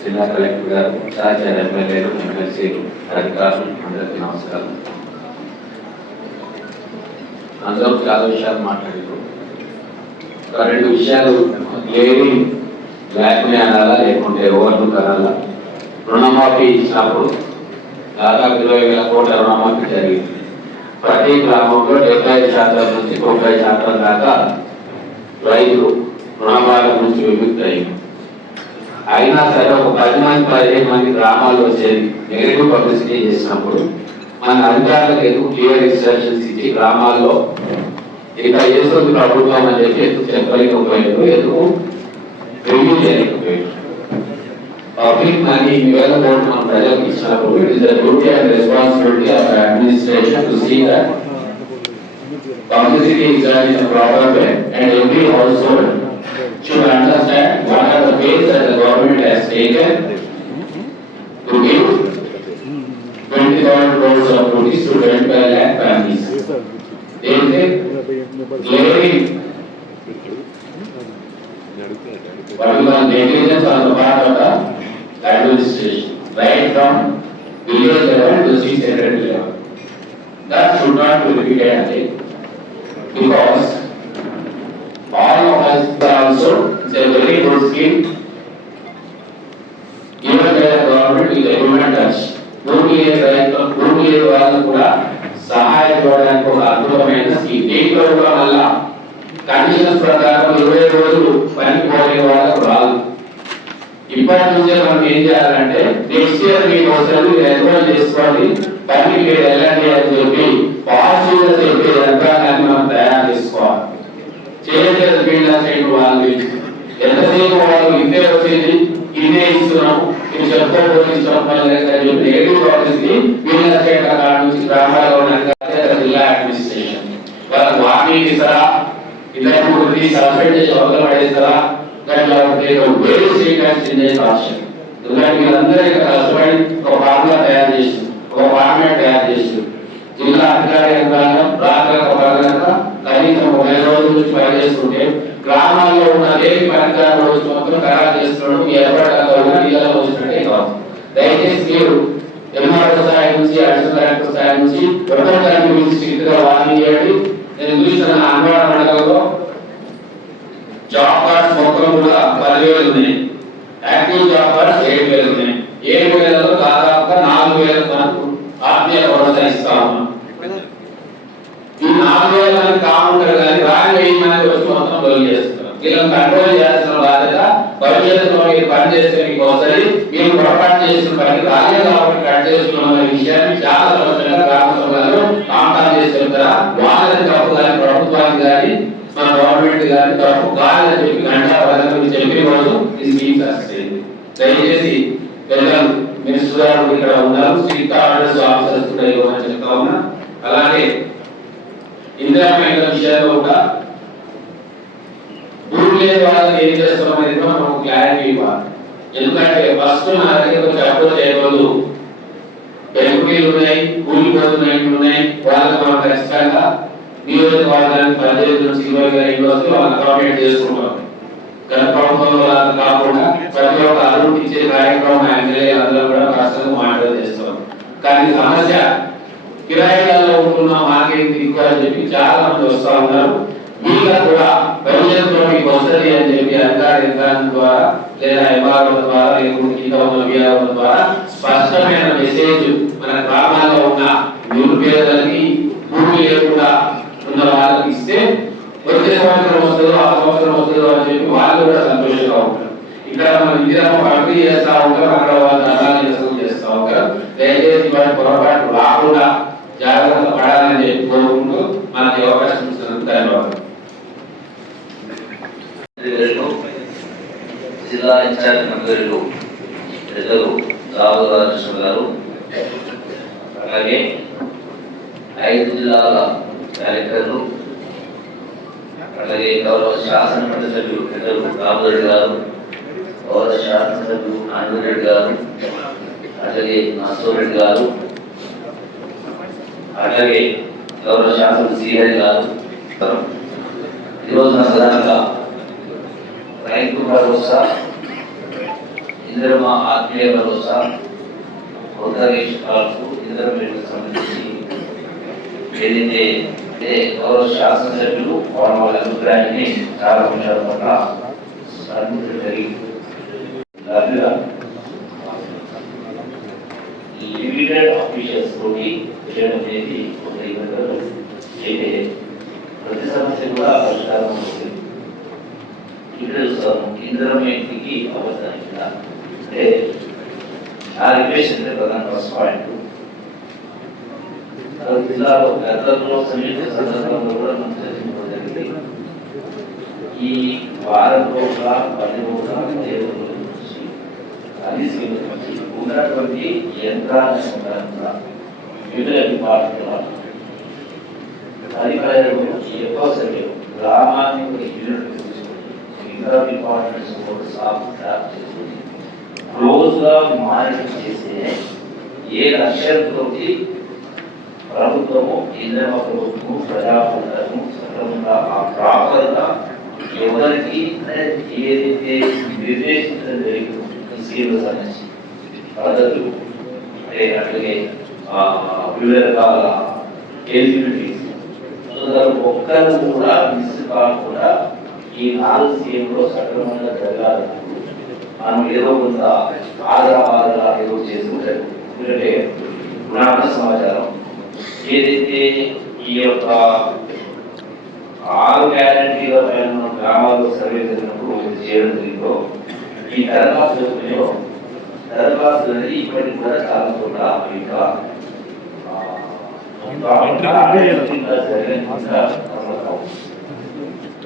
జిల్లా కలెక్టర్ గారు, సహచార ఎమ్మెల్యేలు, ఎమ్మెల్సీలు, అధికారులు అందరికీ నమస్కారం. అందరూ చాలా విషయాలు మాట్లాడారు. 2 విషయాలు లేని బ్లాక్మే అనాలా లేకుంటే ఓవర్లు కనాలా. రుణమాఫీ ఇచ్చినప్పుడు దాదాపు 20,000 కోట్ల రుణమాఫీ జరిగింది. ప్రతి గ్రామంలో 75% నుంచి 90% దాకా రైతులు రుణమాల నుంచి విముక్తి అయింది. అయినా సరే ఒక 10-15 మంది గ్రామాల్లో వచ్చేది నెగిటివ్ పబ్లిసిటీ చేసినప్పుడు మన అధికారులకు ఎందుకు క్లియర్ ఇన్స్ట్రక్షన్స్ ఇచ్చి గ్రామాల్లో ఇక చేస్తుంది ప్రభుత్వం అని చెప్పి ఎందుకు చెప్పలేకపోయారు, ఎందుకు రివ్యూ చేయలేకపోయారు. పబ్లిక్ మనీ 1,000 కోట్లు మన ప్రజలకు ఇచ్చినప్పుడు it is the duty and responsibility of administration to see that publicity is done in a proper way and every household should understand what are the ways that the government has taken to give 20,000 crores of rupees to 25 lakh families. There is a glaring negligence on the part of the administration, right from village level to state secretary level. That should not be repeated again. Because all of us also, it's a very good scheme given by the government with a human touch. భూమి వాళ్ళకు కూడా సహాయపడడానికి ఒక అద్భుతమైన scheme. దీంట్లో కూడా మళ్ళా conditions ప్రకారం 20 రోజులు పనికి పోయే వాళ్ళకు రాదు. ఇప్పటి నుంచే మనం ఏం చేయాలంటే నెక్స్ట్ ఇయర్ మీకు అవసరం ఎన్రోల్ చేసుకోండి, పనికి మీరు వెళ్ళండి అని చెప్పి పాజిటివ్గా చెప్పే యంత్రాంగాన్ని మనం తయారు చేసుకోవాలి. చేయలేదు ఫీల్డ్ సైడ్ వాళ్ళు ఎంతసేపు వాళ్ళు ఇంతే వచ్చింది ఇదే ఇస్తున్నాము ఇది చెప్పుకోకపోతే చెప్పాలి నెగిటివ్ పాలసీ ఫీల్డ్ సైడ్ కాడ నుంచి గ్రామాల్లో జిల్లా అడ్మినిస్ట్రేషన్ వాళ్ళకి వార్నింగ్ ఇస్తారా, ఇద్దరు గురించి సస్పెండ్ చేసి అవతల పడేస్తారా, వేరే స్టేట్ చేంజ్ ఆప్షన్. ఎందుకంటే వీళ్ళందరూ ఇక్కడ కష్టపడి ఒక ఫార్ములా తయారు చేసి ఒక ఫార్మేట్ తయారు చేసి జిల్లా అధికార యంత్రాంగం రాత్రి కనీసం 1 రోజుల నుంచి పనిచేస్తుంటే గ్రామాల్లో ఉన్న దేవి పరికరాల రోజు మొత్తం ఖరారు చేస్తున్నాడు. ఏర్పడాలి వచ్చినట్టే కాదు. దయచేసి మీరు ఎంఆర్ఓ స్థాయి నుంచి అడిషనల్ కలెక్టర్ స్థాయి నుంచి ప్రభుత్వానికి గురించి స్ట్రిక్ట్ గా వార్నింగ్ చేయండి. నేను చూసిన అన్వాడ మండలంలో జాబ్ కార్డ్స్ మొత్తం కూడా 10,000 ఉన్నాయి, యాక్టివ్ జాబ్ కార్డ్స్ 7,000 ఉన్నాయి. 7,000లో దాదాపుగా 4,000 మనకు ఆత్మీయ భరోసా ఇస్తా ఉన్నాం. ఈ 4,000 మంది కాకుండా కానీ రాని 1000 మంది వచ్చి మొత్తం డోల్ చేస్తున్నారు. వీళ్ళని కంట్రోల్ చేయాల్సిన బాధ్యత భవిష్యత్తులో మీరు పని చేస్తే మీకు వస్తుంది. మీరు పొరపాటు చేసిన పని రాలేదు కాబట్టి కట్ చేస్తున్నాం అనే విషయాన్ని చాలా సంవత్సరాలుగా గ్రామ సభలలో కాంటాక్ట్ చేసి చెప్తారా. వాళ్ళని తప్పు కానీ ప్రభుత్వానికి కానీ మన గవర్నమెంట్ కానీ తప్పు కాదని చెప్పి గంటా వరకు చెప్పే రోజు ఈ స్కీమ్ సక్సెస్ అయింది. దయచేసి పెద్దలు మినిస్టర్ గారు ఇక్కడ ఉన్నారు, స్ట్రిక్ట్ ఆర్డర్స్ ఆఫీసర్స్ కూడా ఇవ్వమని చెప్తా ఉన్నా. అలాగే ఇందిరా మహిళల విషయాల్లో కూడా భూమి లేని వాళ్ళకి ఏం చేస్తాం అనేది మనం క్లారిటీ ఇవ్వాలి. ఎందుకంటే ఫస్ట్ మన దగ్గర కొంచెం అప్రోచ్ చేయకూడదు. ఎంపీలు ఉన్నాయి, కూలిపోతున్నాయి ఉన్నాయి, వాళ్ళకి మనం ఖచ్చితంగా నియోజకవర్గానికి 15 నుంచి 20 రోజులు వాళ్ళని అకామిడేట్ చేసుకుంటాం. గత ప్రభుత్వంలో కాకుండా ప్రతి ఒక్క అభివృద్ధి ఇచ్చే కార్యక్రమం ఎమ్మెల్యే అందరూ కూడా కష్టంగా మాట్లాడి చేస్తాం. కానీ సమస్య కిరాయిలలో ఉంటున్న మార్కెట్ దిక్కు అని చెప్పి చాలా మంది వస్తూ ఉన్నారు. వీళ్ళ కూడా భవిష్యత్తులో మీకు వస్తుంది అని చెప్పి అధికార యంత్రాంగం ద్వారా లేదా ఎంఆర్ఓ ద్వారా లేకుంటే కింద ఉన్న విఆర్ఓ ద్వారా స్పష్టమైన మెసేజ్ మన గ్రామాల్లో ఉన్న నిరుపేదలకి భూమి లేకుండా ఉన్న వాళ్ళకి ఇస్తే వచ్చే సంవత్సరం వస్తుందో ఆ సంవత్సరం వస్తుందో అని చెప్పి వాళ్ళు కూడా సంతోషంగా ఉంటారు. ఇక్కడ మనం ఇందిరమ్మ పంపిణీ చేస్తా ఉంటాం, అక్కడ వాళ్ళు ధనాలు చేస్తా ఉంటారు. దయచేసి వాటి పొరపాటు రాకుండా జాగ్రత్త పడాలని చెప్పి కోరుకుంటూ మనకి అవకాశం ఇస్తున్నందుకు ధన్యవాదాలు. జిల్లా ఇన్ఛార్జ్ మంత్రులు పెద్దలు రామకృష్ణ గారు, అలాగే 5 జిల్లాల కలెక్టర్లు, అలాగే గౌరవ శాసనమండలి సభ్యులు పెద్దలు రామరెడ్డి గారు, గౌరవ శాసనసభ్యులు ఆంజనేయుడు గారు, అలాగే నరసింహారెడ్డి గారు, అలాగే గౌరవ శాసన శ్రీహరి గారు, ఈరోజున ప్రధానంగా రైతు భరోసా, ఇందిరమ్మ ఆత్మీయ భరోసా, ఉత్తరేషాలకు ఇంద్రమేలకు సంబంధించి ఏదైతే గౌరవ శాసనసభ్యులు వాళ్ళ అభిప్రాయాన్ని చాలా విషయాల పట్ల జరిగింది. లిమిటెడ్ ఆఫీషియల్స్ తోటి చేయడం అనేది ఒక అయితే ప్రతి సమస్య కూడా పరిష్కారం అవుతుంది. ఇక్కడ ఇంద్రమేటికి అవసరం అంటే ఆ రిక్వెస్ట్ ప్రధాన ఫస్ట్ పాయింట్. జిల్లాలో గతంలో సమీక్ష సందర్భంలో కూడా మనం చర్చించడం జరిగింది. ఈ వారం రోజుల 10 రోజుల అది ఉన్నటువంటి యంత్రాంగ వివిధ డిపార్ట్మెంట్ అధికారులు ఎక్కువ సంఖ్యలో గ్రామానికి ఇతర డిపార్ట్మెంట్స్ కూడా సాఫ్ట్ చేసుకుని క్లోజ్గా మానిటర్ చేసే ఏ లక్ష్యంతో ప్రభుత్వము ఇంద్రమ ప్రభుత్వము ప్రజాప్రభుత్వము సక్రమంగా ప్రాపర్గా ఎవరికి ఏదైతే నిర్దేశించడం జరిగిందో ఈ స్కీమ్ల సంబంధించి పద్ధతులు అంటే అట్లాగే వివిధ రకాల ఎలిజిబిలిటీస్ ఒక్కరు కూడా మిస్ కాకుండా ఈ 4 స్కీమ్లో సక్రమంగా జరగాలన్నప్పుడు మనం ఏదో కొంత ఆధారాలుగా ఏదో చేసుకుంటే ఎందుకంటే పురాణ సమాచారం ఏదైతే ఈ యొక్క 6 గ్యారంటీల పైన గ్రామాల్లో సర్వే జరిగినప్పుడు చేయడం జరిగిందో ఈ దరఖాస్తులో అనేది ఇప్పటికి కూడా చాలా చోట్ల ఇంకా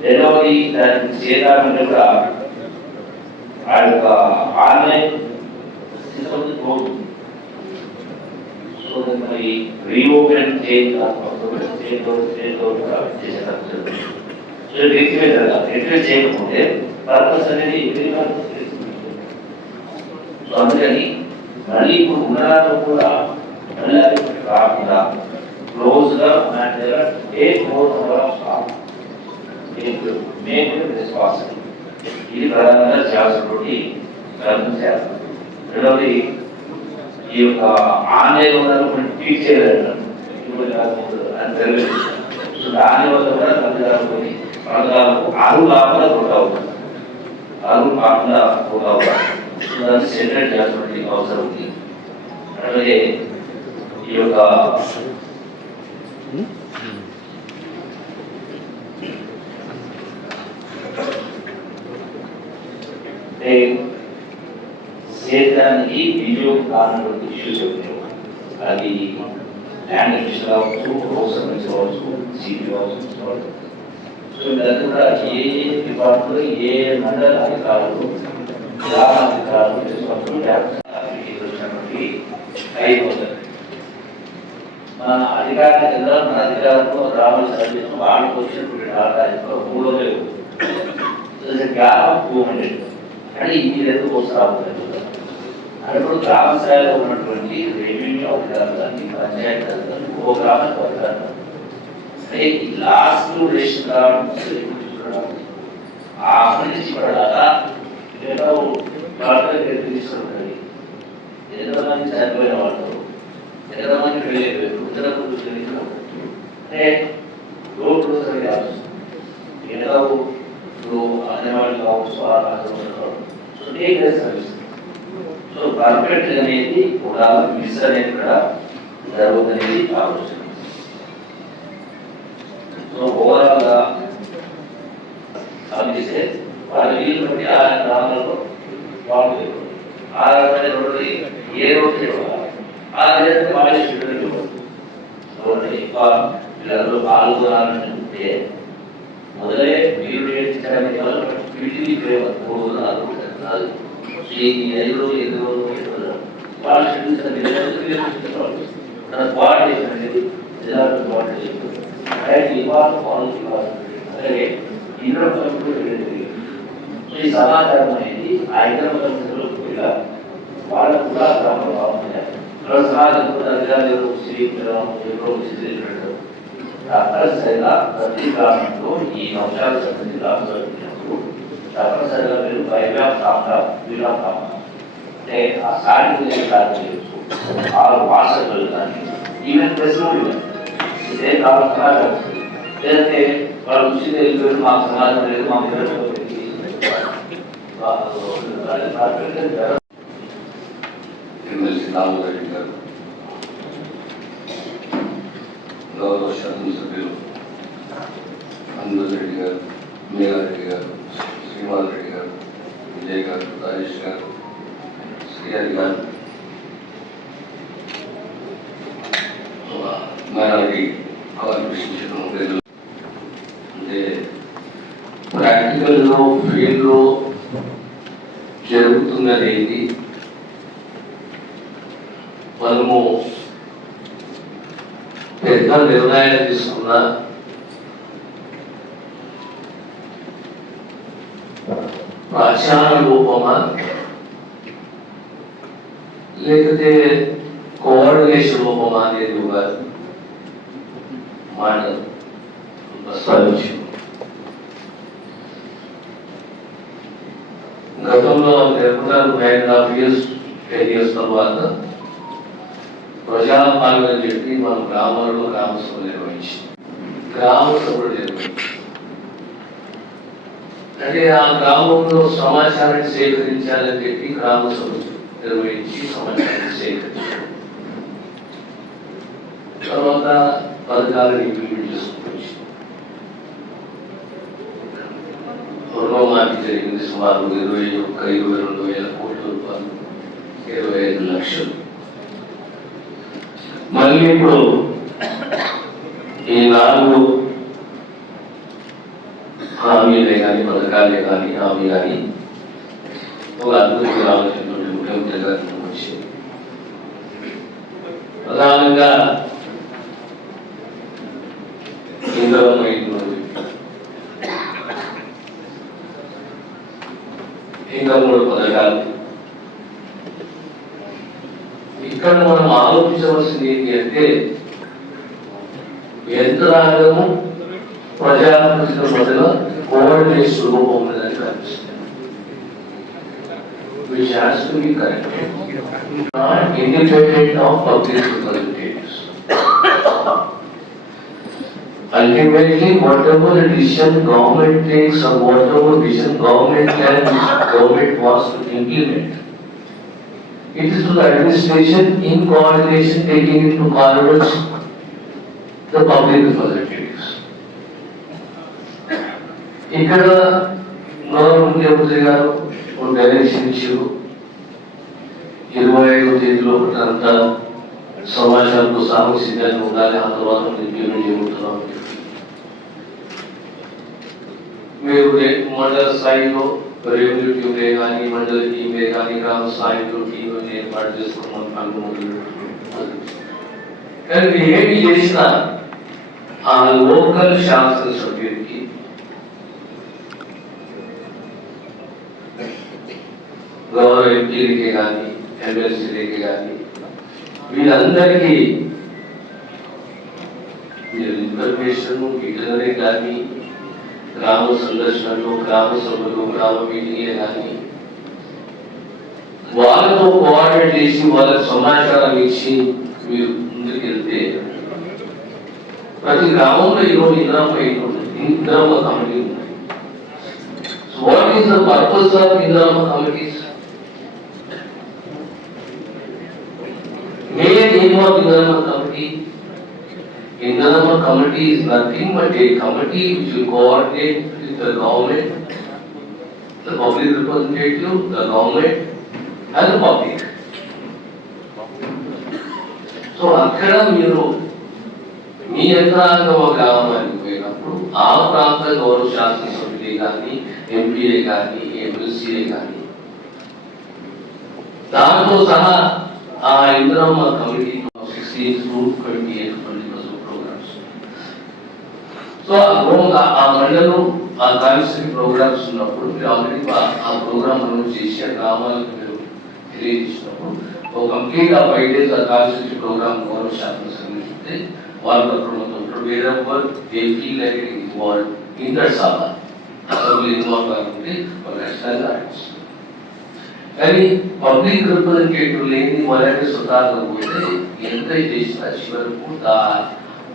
రెండవది దానికి చేయాలంటే కూడా ఆ యొక్క ఆన్లైన్ సిస్టమ్ మరి రీఓపెన్ చేయడం చేయకపోతే పర్పస్ అనేది అందుకని మళ్ళీ ఇప్పుడు ఉన్నదాంట్లో కూడా మళ్ళీ కాకుండా క్లోజ్ గా రెస్పాన్సిబుల్ ఇది ప్రధానంగా చేయాల్సినటువంటి చేస్తాం. రెండవది ఈ యొక్క ఆన్లైన్ ఉన్న ట్వీట్ చేయలేదు అని తెలియదు. దానివల్ల కూడా తల్లిదండ్రులు పథకాలకు అరువు కాకుండా పోతా అవుతుంది, అరువు కాకుండా పోతా అవుతారు. దాన్ని సెపరేట్ చేయాల్సినటువంటి అవసరం ఉంది. అలాగే ఈ యొక్క సేద్యానికి వినియోగ కారణటువంటి ఇష్యూస్ ఉంటాయి. అది ల్యాండ్ అక్విజిషన్ కావచ్చు, హౌస్ సర్వీస్ కావచ్చు, సిటీ కావచ్చు. సో ఇదంతా కూడా ఏ డిపార్ట్మెంట్ ఏ మండల అధికారులు గ్రామ అధికారులు వచ్చినటువంటి 5 వందలు మన అధికారుల కింద మన అధికారులు గ్రామాల సర్వీస్ వాళ్ళకి వచ్చినటువంటి డాటా 300 గ్యాప్ ఆఫ్ 200 అంటే ఇది ఎందుకు వస్తుంది అప్పుడు గ్రామ స్థాయిలో ఉన్నటువంటి రెవెన్యూ అధికారులు కానీ పంచాయతీ అధికారులు ఓ గ్రామానికి అధికారులు అంటే లాస్ట్ రేషన్ కార్డు నుంచి పడాలా లేదా తీసుకుంటుంది. ఎంతమంది చనిపోయిన వాళ్ళు, ఎంతమంది పెళ్ళిపోయారు, ఉత్తరప్రదేశ్ అంటే రోడ్లు సరిగా ఏదో అంగన్వాడీ కావచ్చు, సర్వీస్. సో పర్ఫెక్ట్ అనేది ప్రోగ్రామ్ మిస్ అనేది కూడా జరుగుతుంది ఆలోచన. సో ఓవరాల్ గా అందిస్తే వాళ్ళ వీలు బట్టి ఆ గ్రామాలలో వాళ్ళు ఆధారపడే రోడ్డు ఏ రోడ్డు ఆ విధంగా వాళ్ళ షెడ్యూల్ రోడ్డు ఎక్కువ పిల్లలు పాల్గొనాలంటే మొదలే మీరు నేర్చుకోవడానికి వీటిని అనుకుంటున్నారు. ఈ 5 రోజులు 8 రోజులు వాళ్ళ షెడ్యూల్ అలాగే ఇంద్ర ఈ సమాచారం అనేది ఆ ఇతర పరిస్థితుల్లో కూడా వాళ్ళకు కూడా గ్రామంలో బాగుంటాయి. సమాజంలో అధికారులు తప్పనిసరిగా ప్రతి గ్రామంలో ఈ అంశాల సంబంధించి గ్రామంలో తప్పనిసరిగా మీరు అంటే ఆ సాటి చేయొచ్చు 6 వాట్సాప్లు కానీ ఈవెన్ ప్రెస్లో ఇదే కాలం లేదంటే వాళ్ళు కృషి తెలియదు మాకు సమాజం లేదు మాకు ఎమ్మెల్సీ రామరెడ్డి గారు, గౌరవ శాసనసభ్యులు అన్వర్ రెడ్డి గారు, మేఘారెడ్డి గారు, శ్రీనివాస్ రెడ్డి గారు, విజయ్ గారు, రాజేష్ గారు, శ్రీహరి గారు, మైనారిటీ కార్పొరేషన్ అంటే ప్రాక్టికల్లో ఫీల్డ్లో జరుగుతున్నది ఏంటి, మనము పెద్ద నిర్ణయాలు తీసుకున్న ప్రచార రూపమా లేకపోతే కోఆర్డినేషన్ రూపమా అనేది ఒక మాట ప్రస్తావించి గతంలో నిర్మల్ 9.5 years 10 years తర్వాత ప్రజాపాలన అని చెప్పి మన గ్రామాలలో గ్రామ సభలు నిర్వహించి అంటే ఆ గ్రామంలో సమాచారాన్ని సేకరించాలని చెప్పి గ్రామ సభలు నిర్వహించి సమాచారాన్ని సేకరించారు. తర్వాత పథకాలను ఇంప్లిమెంట్ చేసుకోవచ్చు. రుణమాఫీ జరిగింది సుమారు 22,000 కోట్ల రూపాయలు, 25 లక్షలు. మళ్ళీ ఇప్పుడు ఈ 4 హామీలే కానీ పథకాలే కానీ హామీ కానీ ఒక అద్భుతంగా ఆలోచనతో ముఖ్యమంత్రి గారి వచ్చి ప్రధానంగా ఇంద్రమ్మ ఇంట్లో ఇంకా 3 పథకాలు. ఇక్కడ మనం ఆలోచించవలసింది ఏంటి అంటే యంత్రాంగము ప్రజాప్రతినిధుల మధ్యలో కోఆర్డినేషన్ రూపం ఉందని కనిపిస్తుంది. Which has to be corrected, not independent of public representatives. Ultimately, whatever decision government takes or whatever vision government wants to implement, it is to the administration in coordination taking into corridors the public representatives. ఇక్కడ గౌరవ ముఖ్యమంత్రి గారు ఒక direction ఇచ్చారు. 25వ తేదీలో అంతా సమాచారంతో సామసిద్ధంగా ఉండాలి, ఆ తర్వాత ఇంప్లిమెంట్ చేయబోతున్నాం. మీరు మండల స్థాయిలో రెవెన్యూ టీంలే కానీ మండల టీంలే కానీ గ్రామ స్థాయిలో టీంలు ఏర్పాటు చేసుకున్నాం అనుకుంటున్నాం. కానీ ఏమి చేసినా ఆ లోకల్ శాసనసభ్యుడికి గౌరవ ఎంపీలకి కానీ ఎమ్మెల్సీలకి కానీ వీళ్ళందరికీ మీరు ఇన్ఫర్మేషన్ ఇటనరీ కానీ గ్రామ సందర్శనలు, గ్రామ సభలు, గ్రామ మీటింగ్లే కానీ వాళ్ళతో కోఆర్డినేట్ చేసి వాళ్ళకి సమాచారం ఇచ్చి మీరు ముందుకెళ్తే ప్రతి గ్రామంలో ఈరోజు ఇంద్రమ్మ కమిటీ ఉంది. So what is the purpose of Indrama committees? main aim of Indorama Committee, Indorama Committee is nothing but a committee which will coordinate with the government, the public representative, the government and the public. So అక్కడ మీరు మీ యంత్రాంగం గ్రామానికి పోయినప్పుడు ఆ ప్రాంత గౌరవ శాసనసభ్యులే కానీ MPa కానీ ఎమ్మెల్సీఏ కానీ దాంతో సహా ఆ Indiramma committee 16 to 28 programmes. So ఆ మండలం ఆ కాన్స్టిట్యూన్సీ ప్రోగ్రామ్స్ ఉన్నప్పుడు మీరు ఆల్రెడీ ఆ ప్రోగ్రామ్ అనౌన్స్ చేసి ఆ గ్రామాలకు మీరు తెలియజేసినప్పుడు ఒక కంప్లీట్ ఆ 5 days ఆ కాన్స్టిట్యూన్సీ ప్రోగ్రామ్ గౌరవ శాసనసభ్యులు చూస్తే వాళ్ళు ప్రమోతుంటారు. Wherever they feel like getting involved in that సభ అసెంబ్లీ ఇన్వాల్వ్ కాకుంటే వాళ్ళు ఖచ్చితంగా ఆడిస్తారు. కానీ పబ్లిక్ రిప్రజెంటేటివ్ లేని మొదటి సుతార్థం పోతే ఎంత చేసినా చివరకు ఆ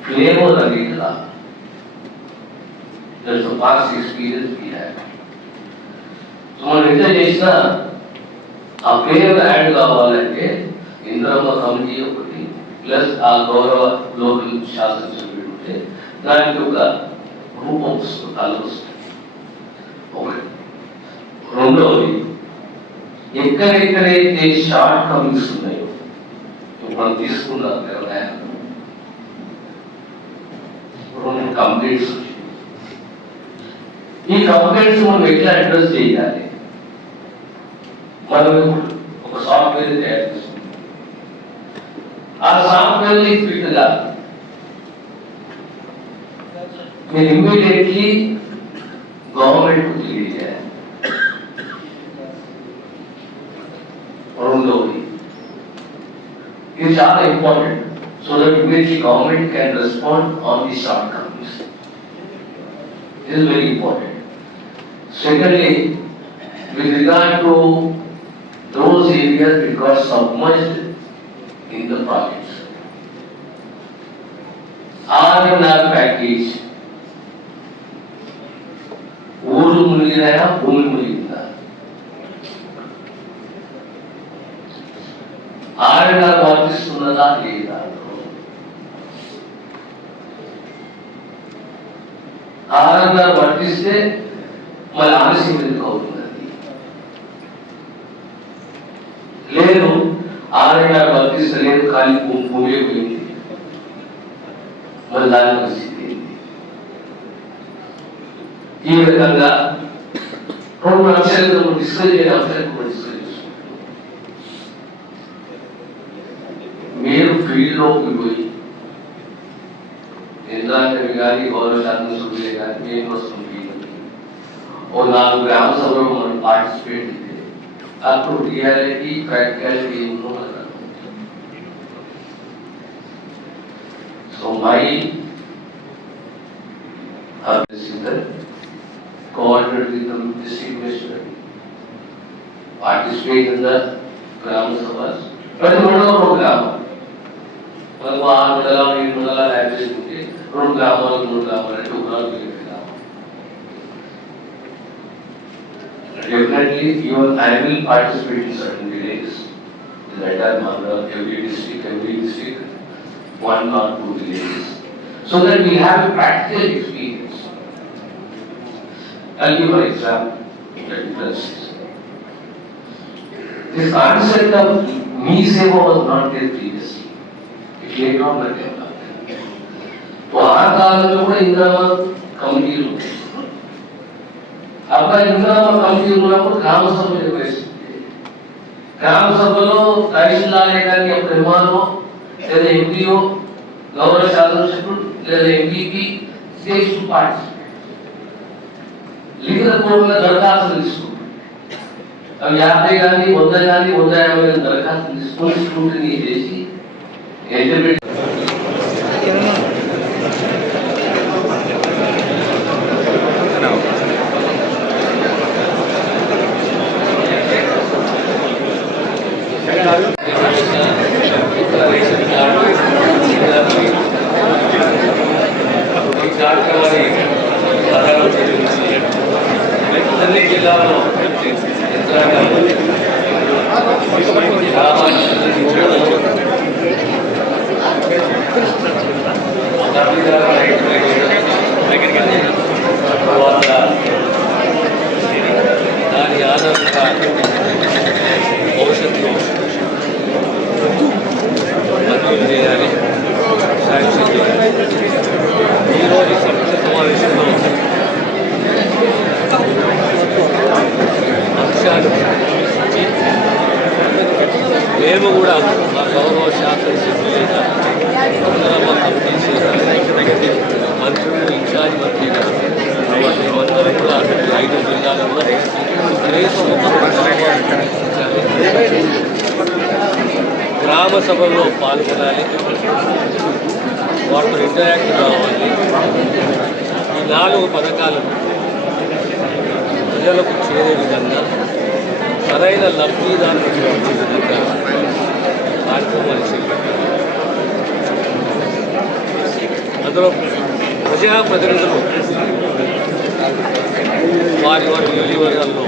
ఫ్లేవర్ అనేది రాదు. That's past experience we have. So మనం ఎంత చేసినా ఆ ఫ్లేవర్ యాడ్ కావాలంటే ఇంద్రమ్మ కమిటీ ఒకటి ప్లస్ ఆ గౌరవ లోకల్ శాసనసభ్యుడు ఉంటే దానికి ఒక రూపం వస్తుంది, కళ్ళు వస్తుంది. ఒకటి. రెండవది ఎక్కడెక్కడైతే షార్ట్ కమింగ్స్ ఉన్నాయో మనం తీసుకున్నాం రెండు కంప్లైంట్స్. ఈ కంప్లైంట్స్ మనం ఎట్లా అడ్రస్ చేయాలి? మనం ఒక సాఫ్ట్వేర్ తయారు చేసుకుంటాం. ఆ సాఫ్ట్వేర్ ఫిట్ గా మీరు ఇమ్మీడియట్లీ గవర్నమెంట్ తెలియజేయాలి. రెండవది ఇది చాలా important. So that immediately government can respond on the short Cummins. It is very important. Secondly, with regard to those areas which got submerged in the projects, R&R package, ఊరు మునిగినాయా భూమి మునిగిందా, R&R వర్తిస్తున్నదా లేదా, R&R వర్తిస్తే మరి ఆలస్యం ఎందుకు అవుతుంది? లేదు R&R వర్తిస్తలేదు కానీ భూమి పోయింది, మరి దాని పరిస్థితి ఏంటి? ఈ విధంగా రెండు అంశాలను డిస్కస్ చేయని అంశాలను కూడా డిస్కస్ చేసుకుంటాం. మీరు ఫీల్డ్ లోకి పోయి యంత్రాంగం కానీ గౌరవ శాసనసభ్యులే కానీ మేము వస్తాం ఫీల్డ్కి. ఓ 4 గ్రామ సభలో మనం పార్టిసిపేట్ అయితే అప్పుడు రియాలిటీ ప్రాక్టికాలిటీ ఏమో మనకు. So my coordinate with the district minister, participate in the Gram Sabhas. But one program, one Mandala, Mandala, one Gram, and 2 Gram. Definitely, even I will participate in certain villages. In the entire Mandala, every district, 1 or 2 villages, so that we have a practical experience. I'll give an example. This concept of me seva was not there previously. It later on got developed. तो आ काल में కూడా ఇంద్రమ్మ కమిటీలు ఉంటాయి. అప్పుడు ఇంద్రమ్మ కమిటీలు ఉన్నప్పుడు గ్రామ సభలు నిర్వహిస్తుంది. గ్రామ సభలో తహసీల్దారే కానీ అప్పుడు ఎంఆర్ఓ లేదా ఎంపీఓ గౌరవ శాసనసభ్యుడు లేదా ఎంపీపీ స్టేజ్ టు పార్టిసిపేట్. లిఖిత పూర్వక దరఖాస్తులు తీసుకుంటాం. అవి 50 కానీ 100 కానీ 150 దరఖాస్తులు తీసుకొని స్క్రూటినీ చేసి ఎగ్జిబిట్ జిల్లాలో యంత్రాంగం అందజేయాలి, శాంక్షన్ చేయాలి. ఈరోజు సమీక్ష సమావేశంలో అంశాలు చర్చించి మేము కూడా మా గౌరవ శాసనసభ్యులుగా అందరమ్మ కమిటీ మంత్రులు ఇన్ఛార్జ్ మంత్రిగా మేమందరం కూడా 5 జిల్లాలలో కనీసం గ్రామ సభల్లో పాల్గొనాలి, వాటితో ఇంటరాక్ట్ కావాలి. ఈ 4 పథకాలను ప్రజలకు చేరే విధంగా సరైన లబ్ధిదారులకు వచ్చే విధంగా కార్యక్రమాలు చేపట్టాలి. అందులో ప్రజాప్రతినిధులు వారి నియోజకవర్గాల్లో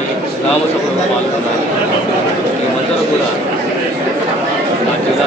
ఈ గ్రామ సభలో పాల్గొనాలి. మేమందరం కూడా మా జిల్లా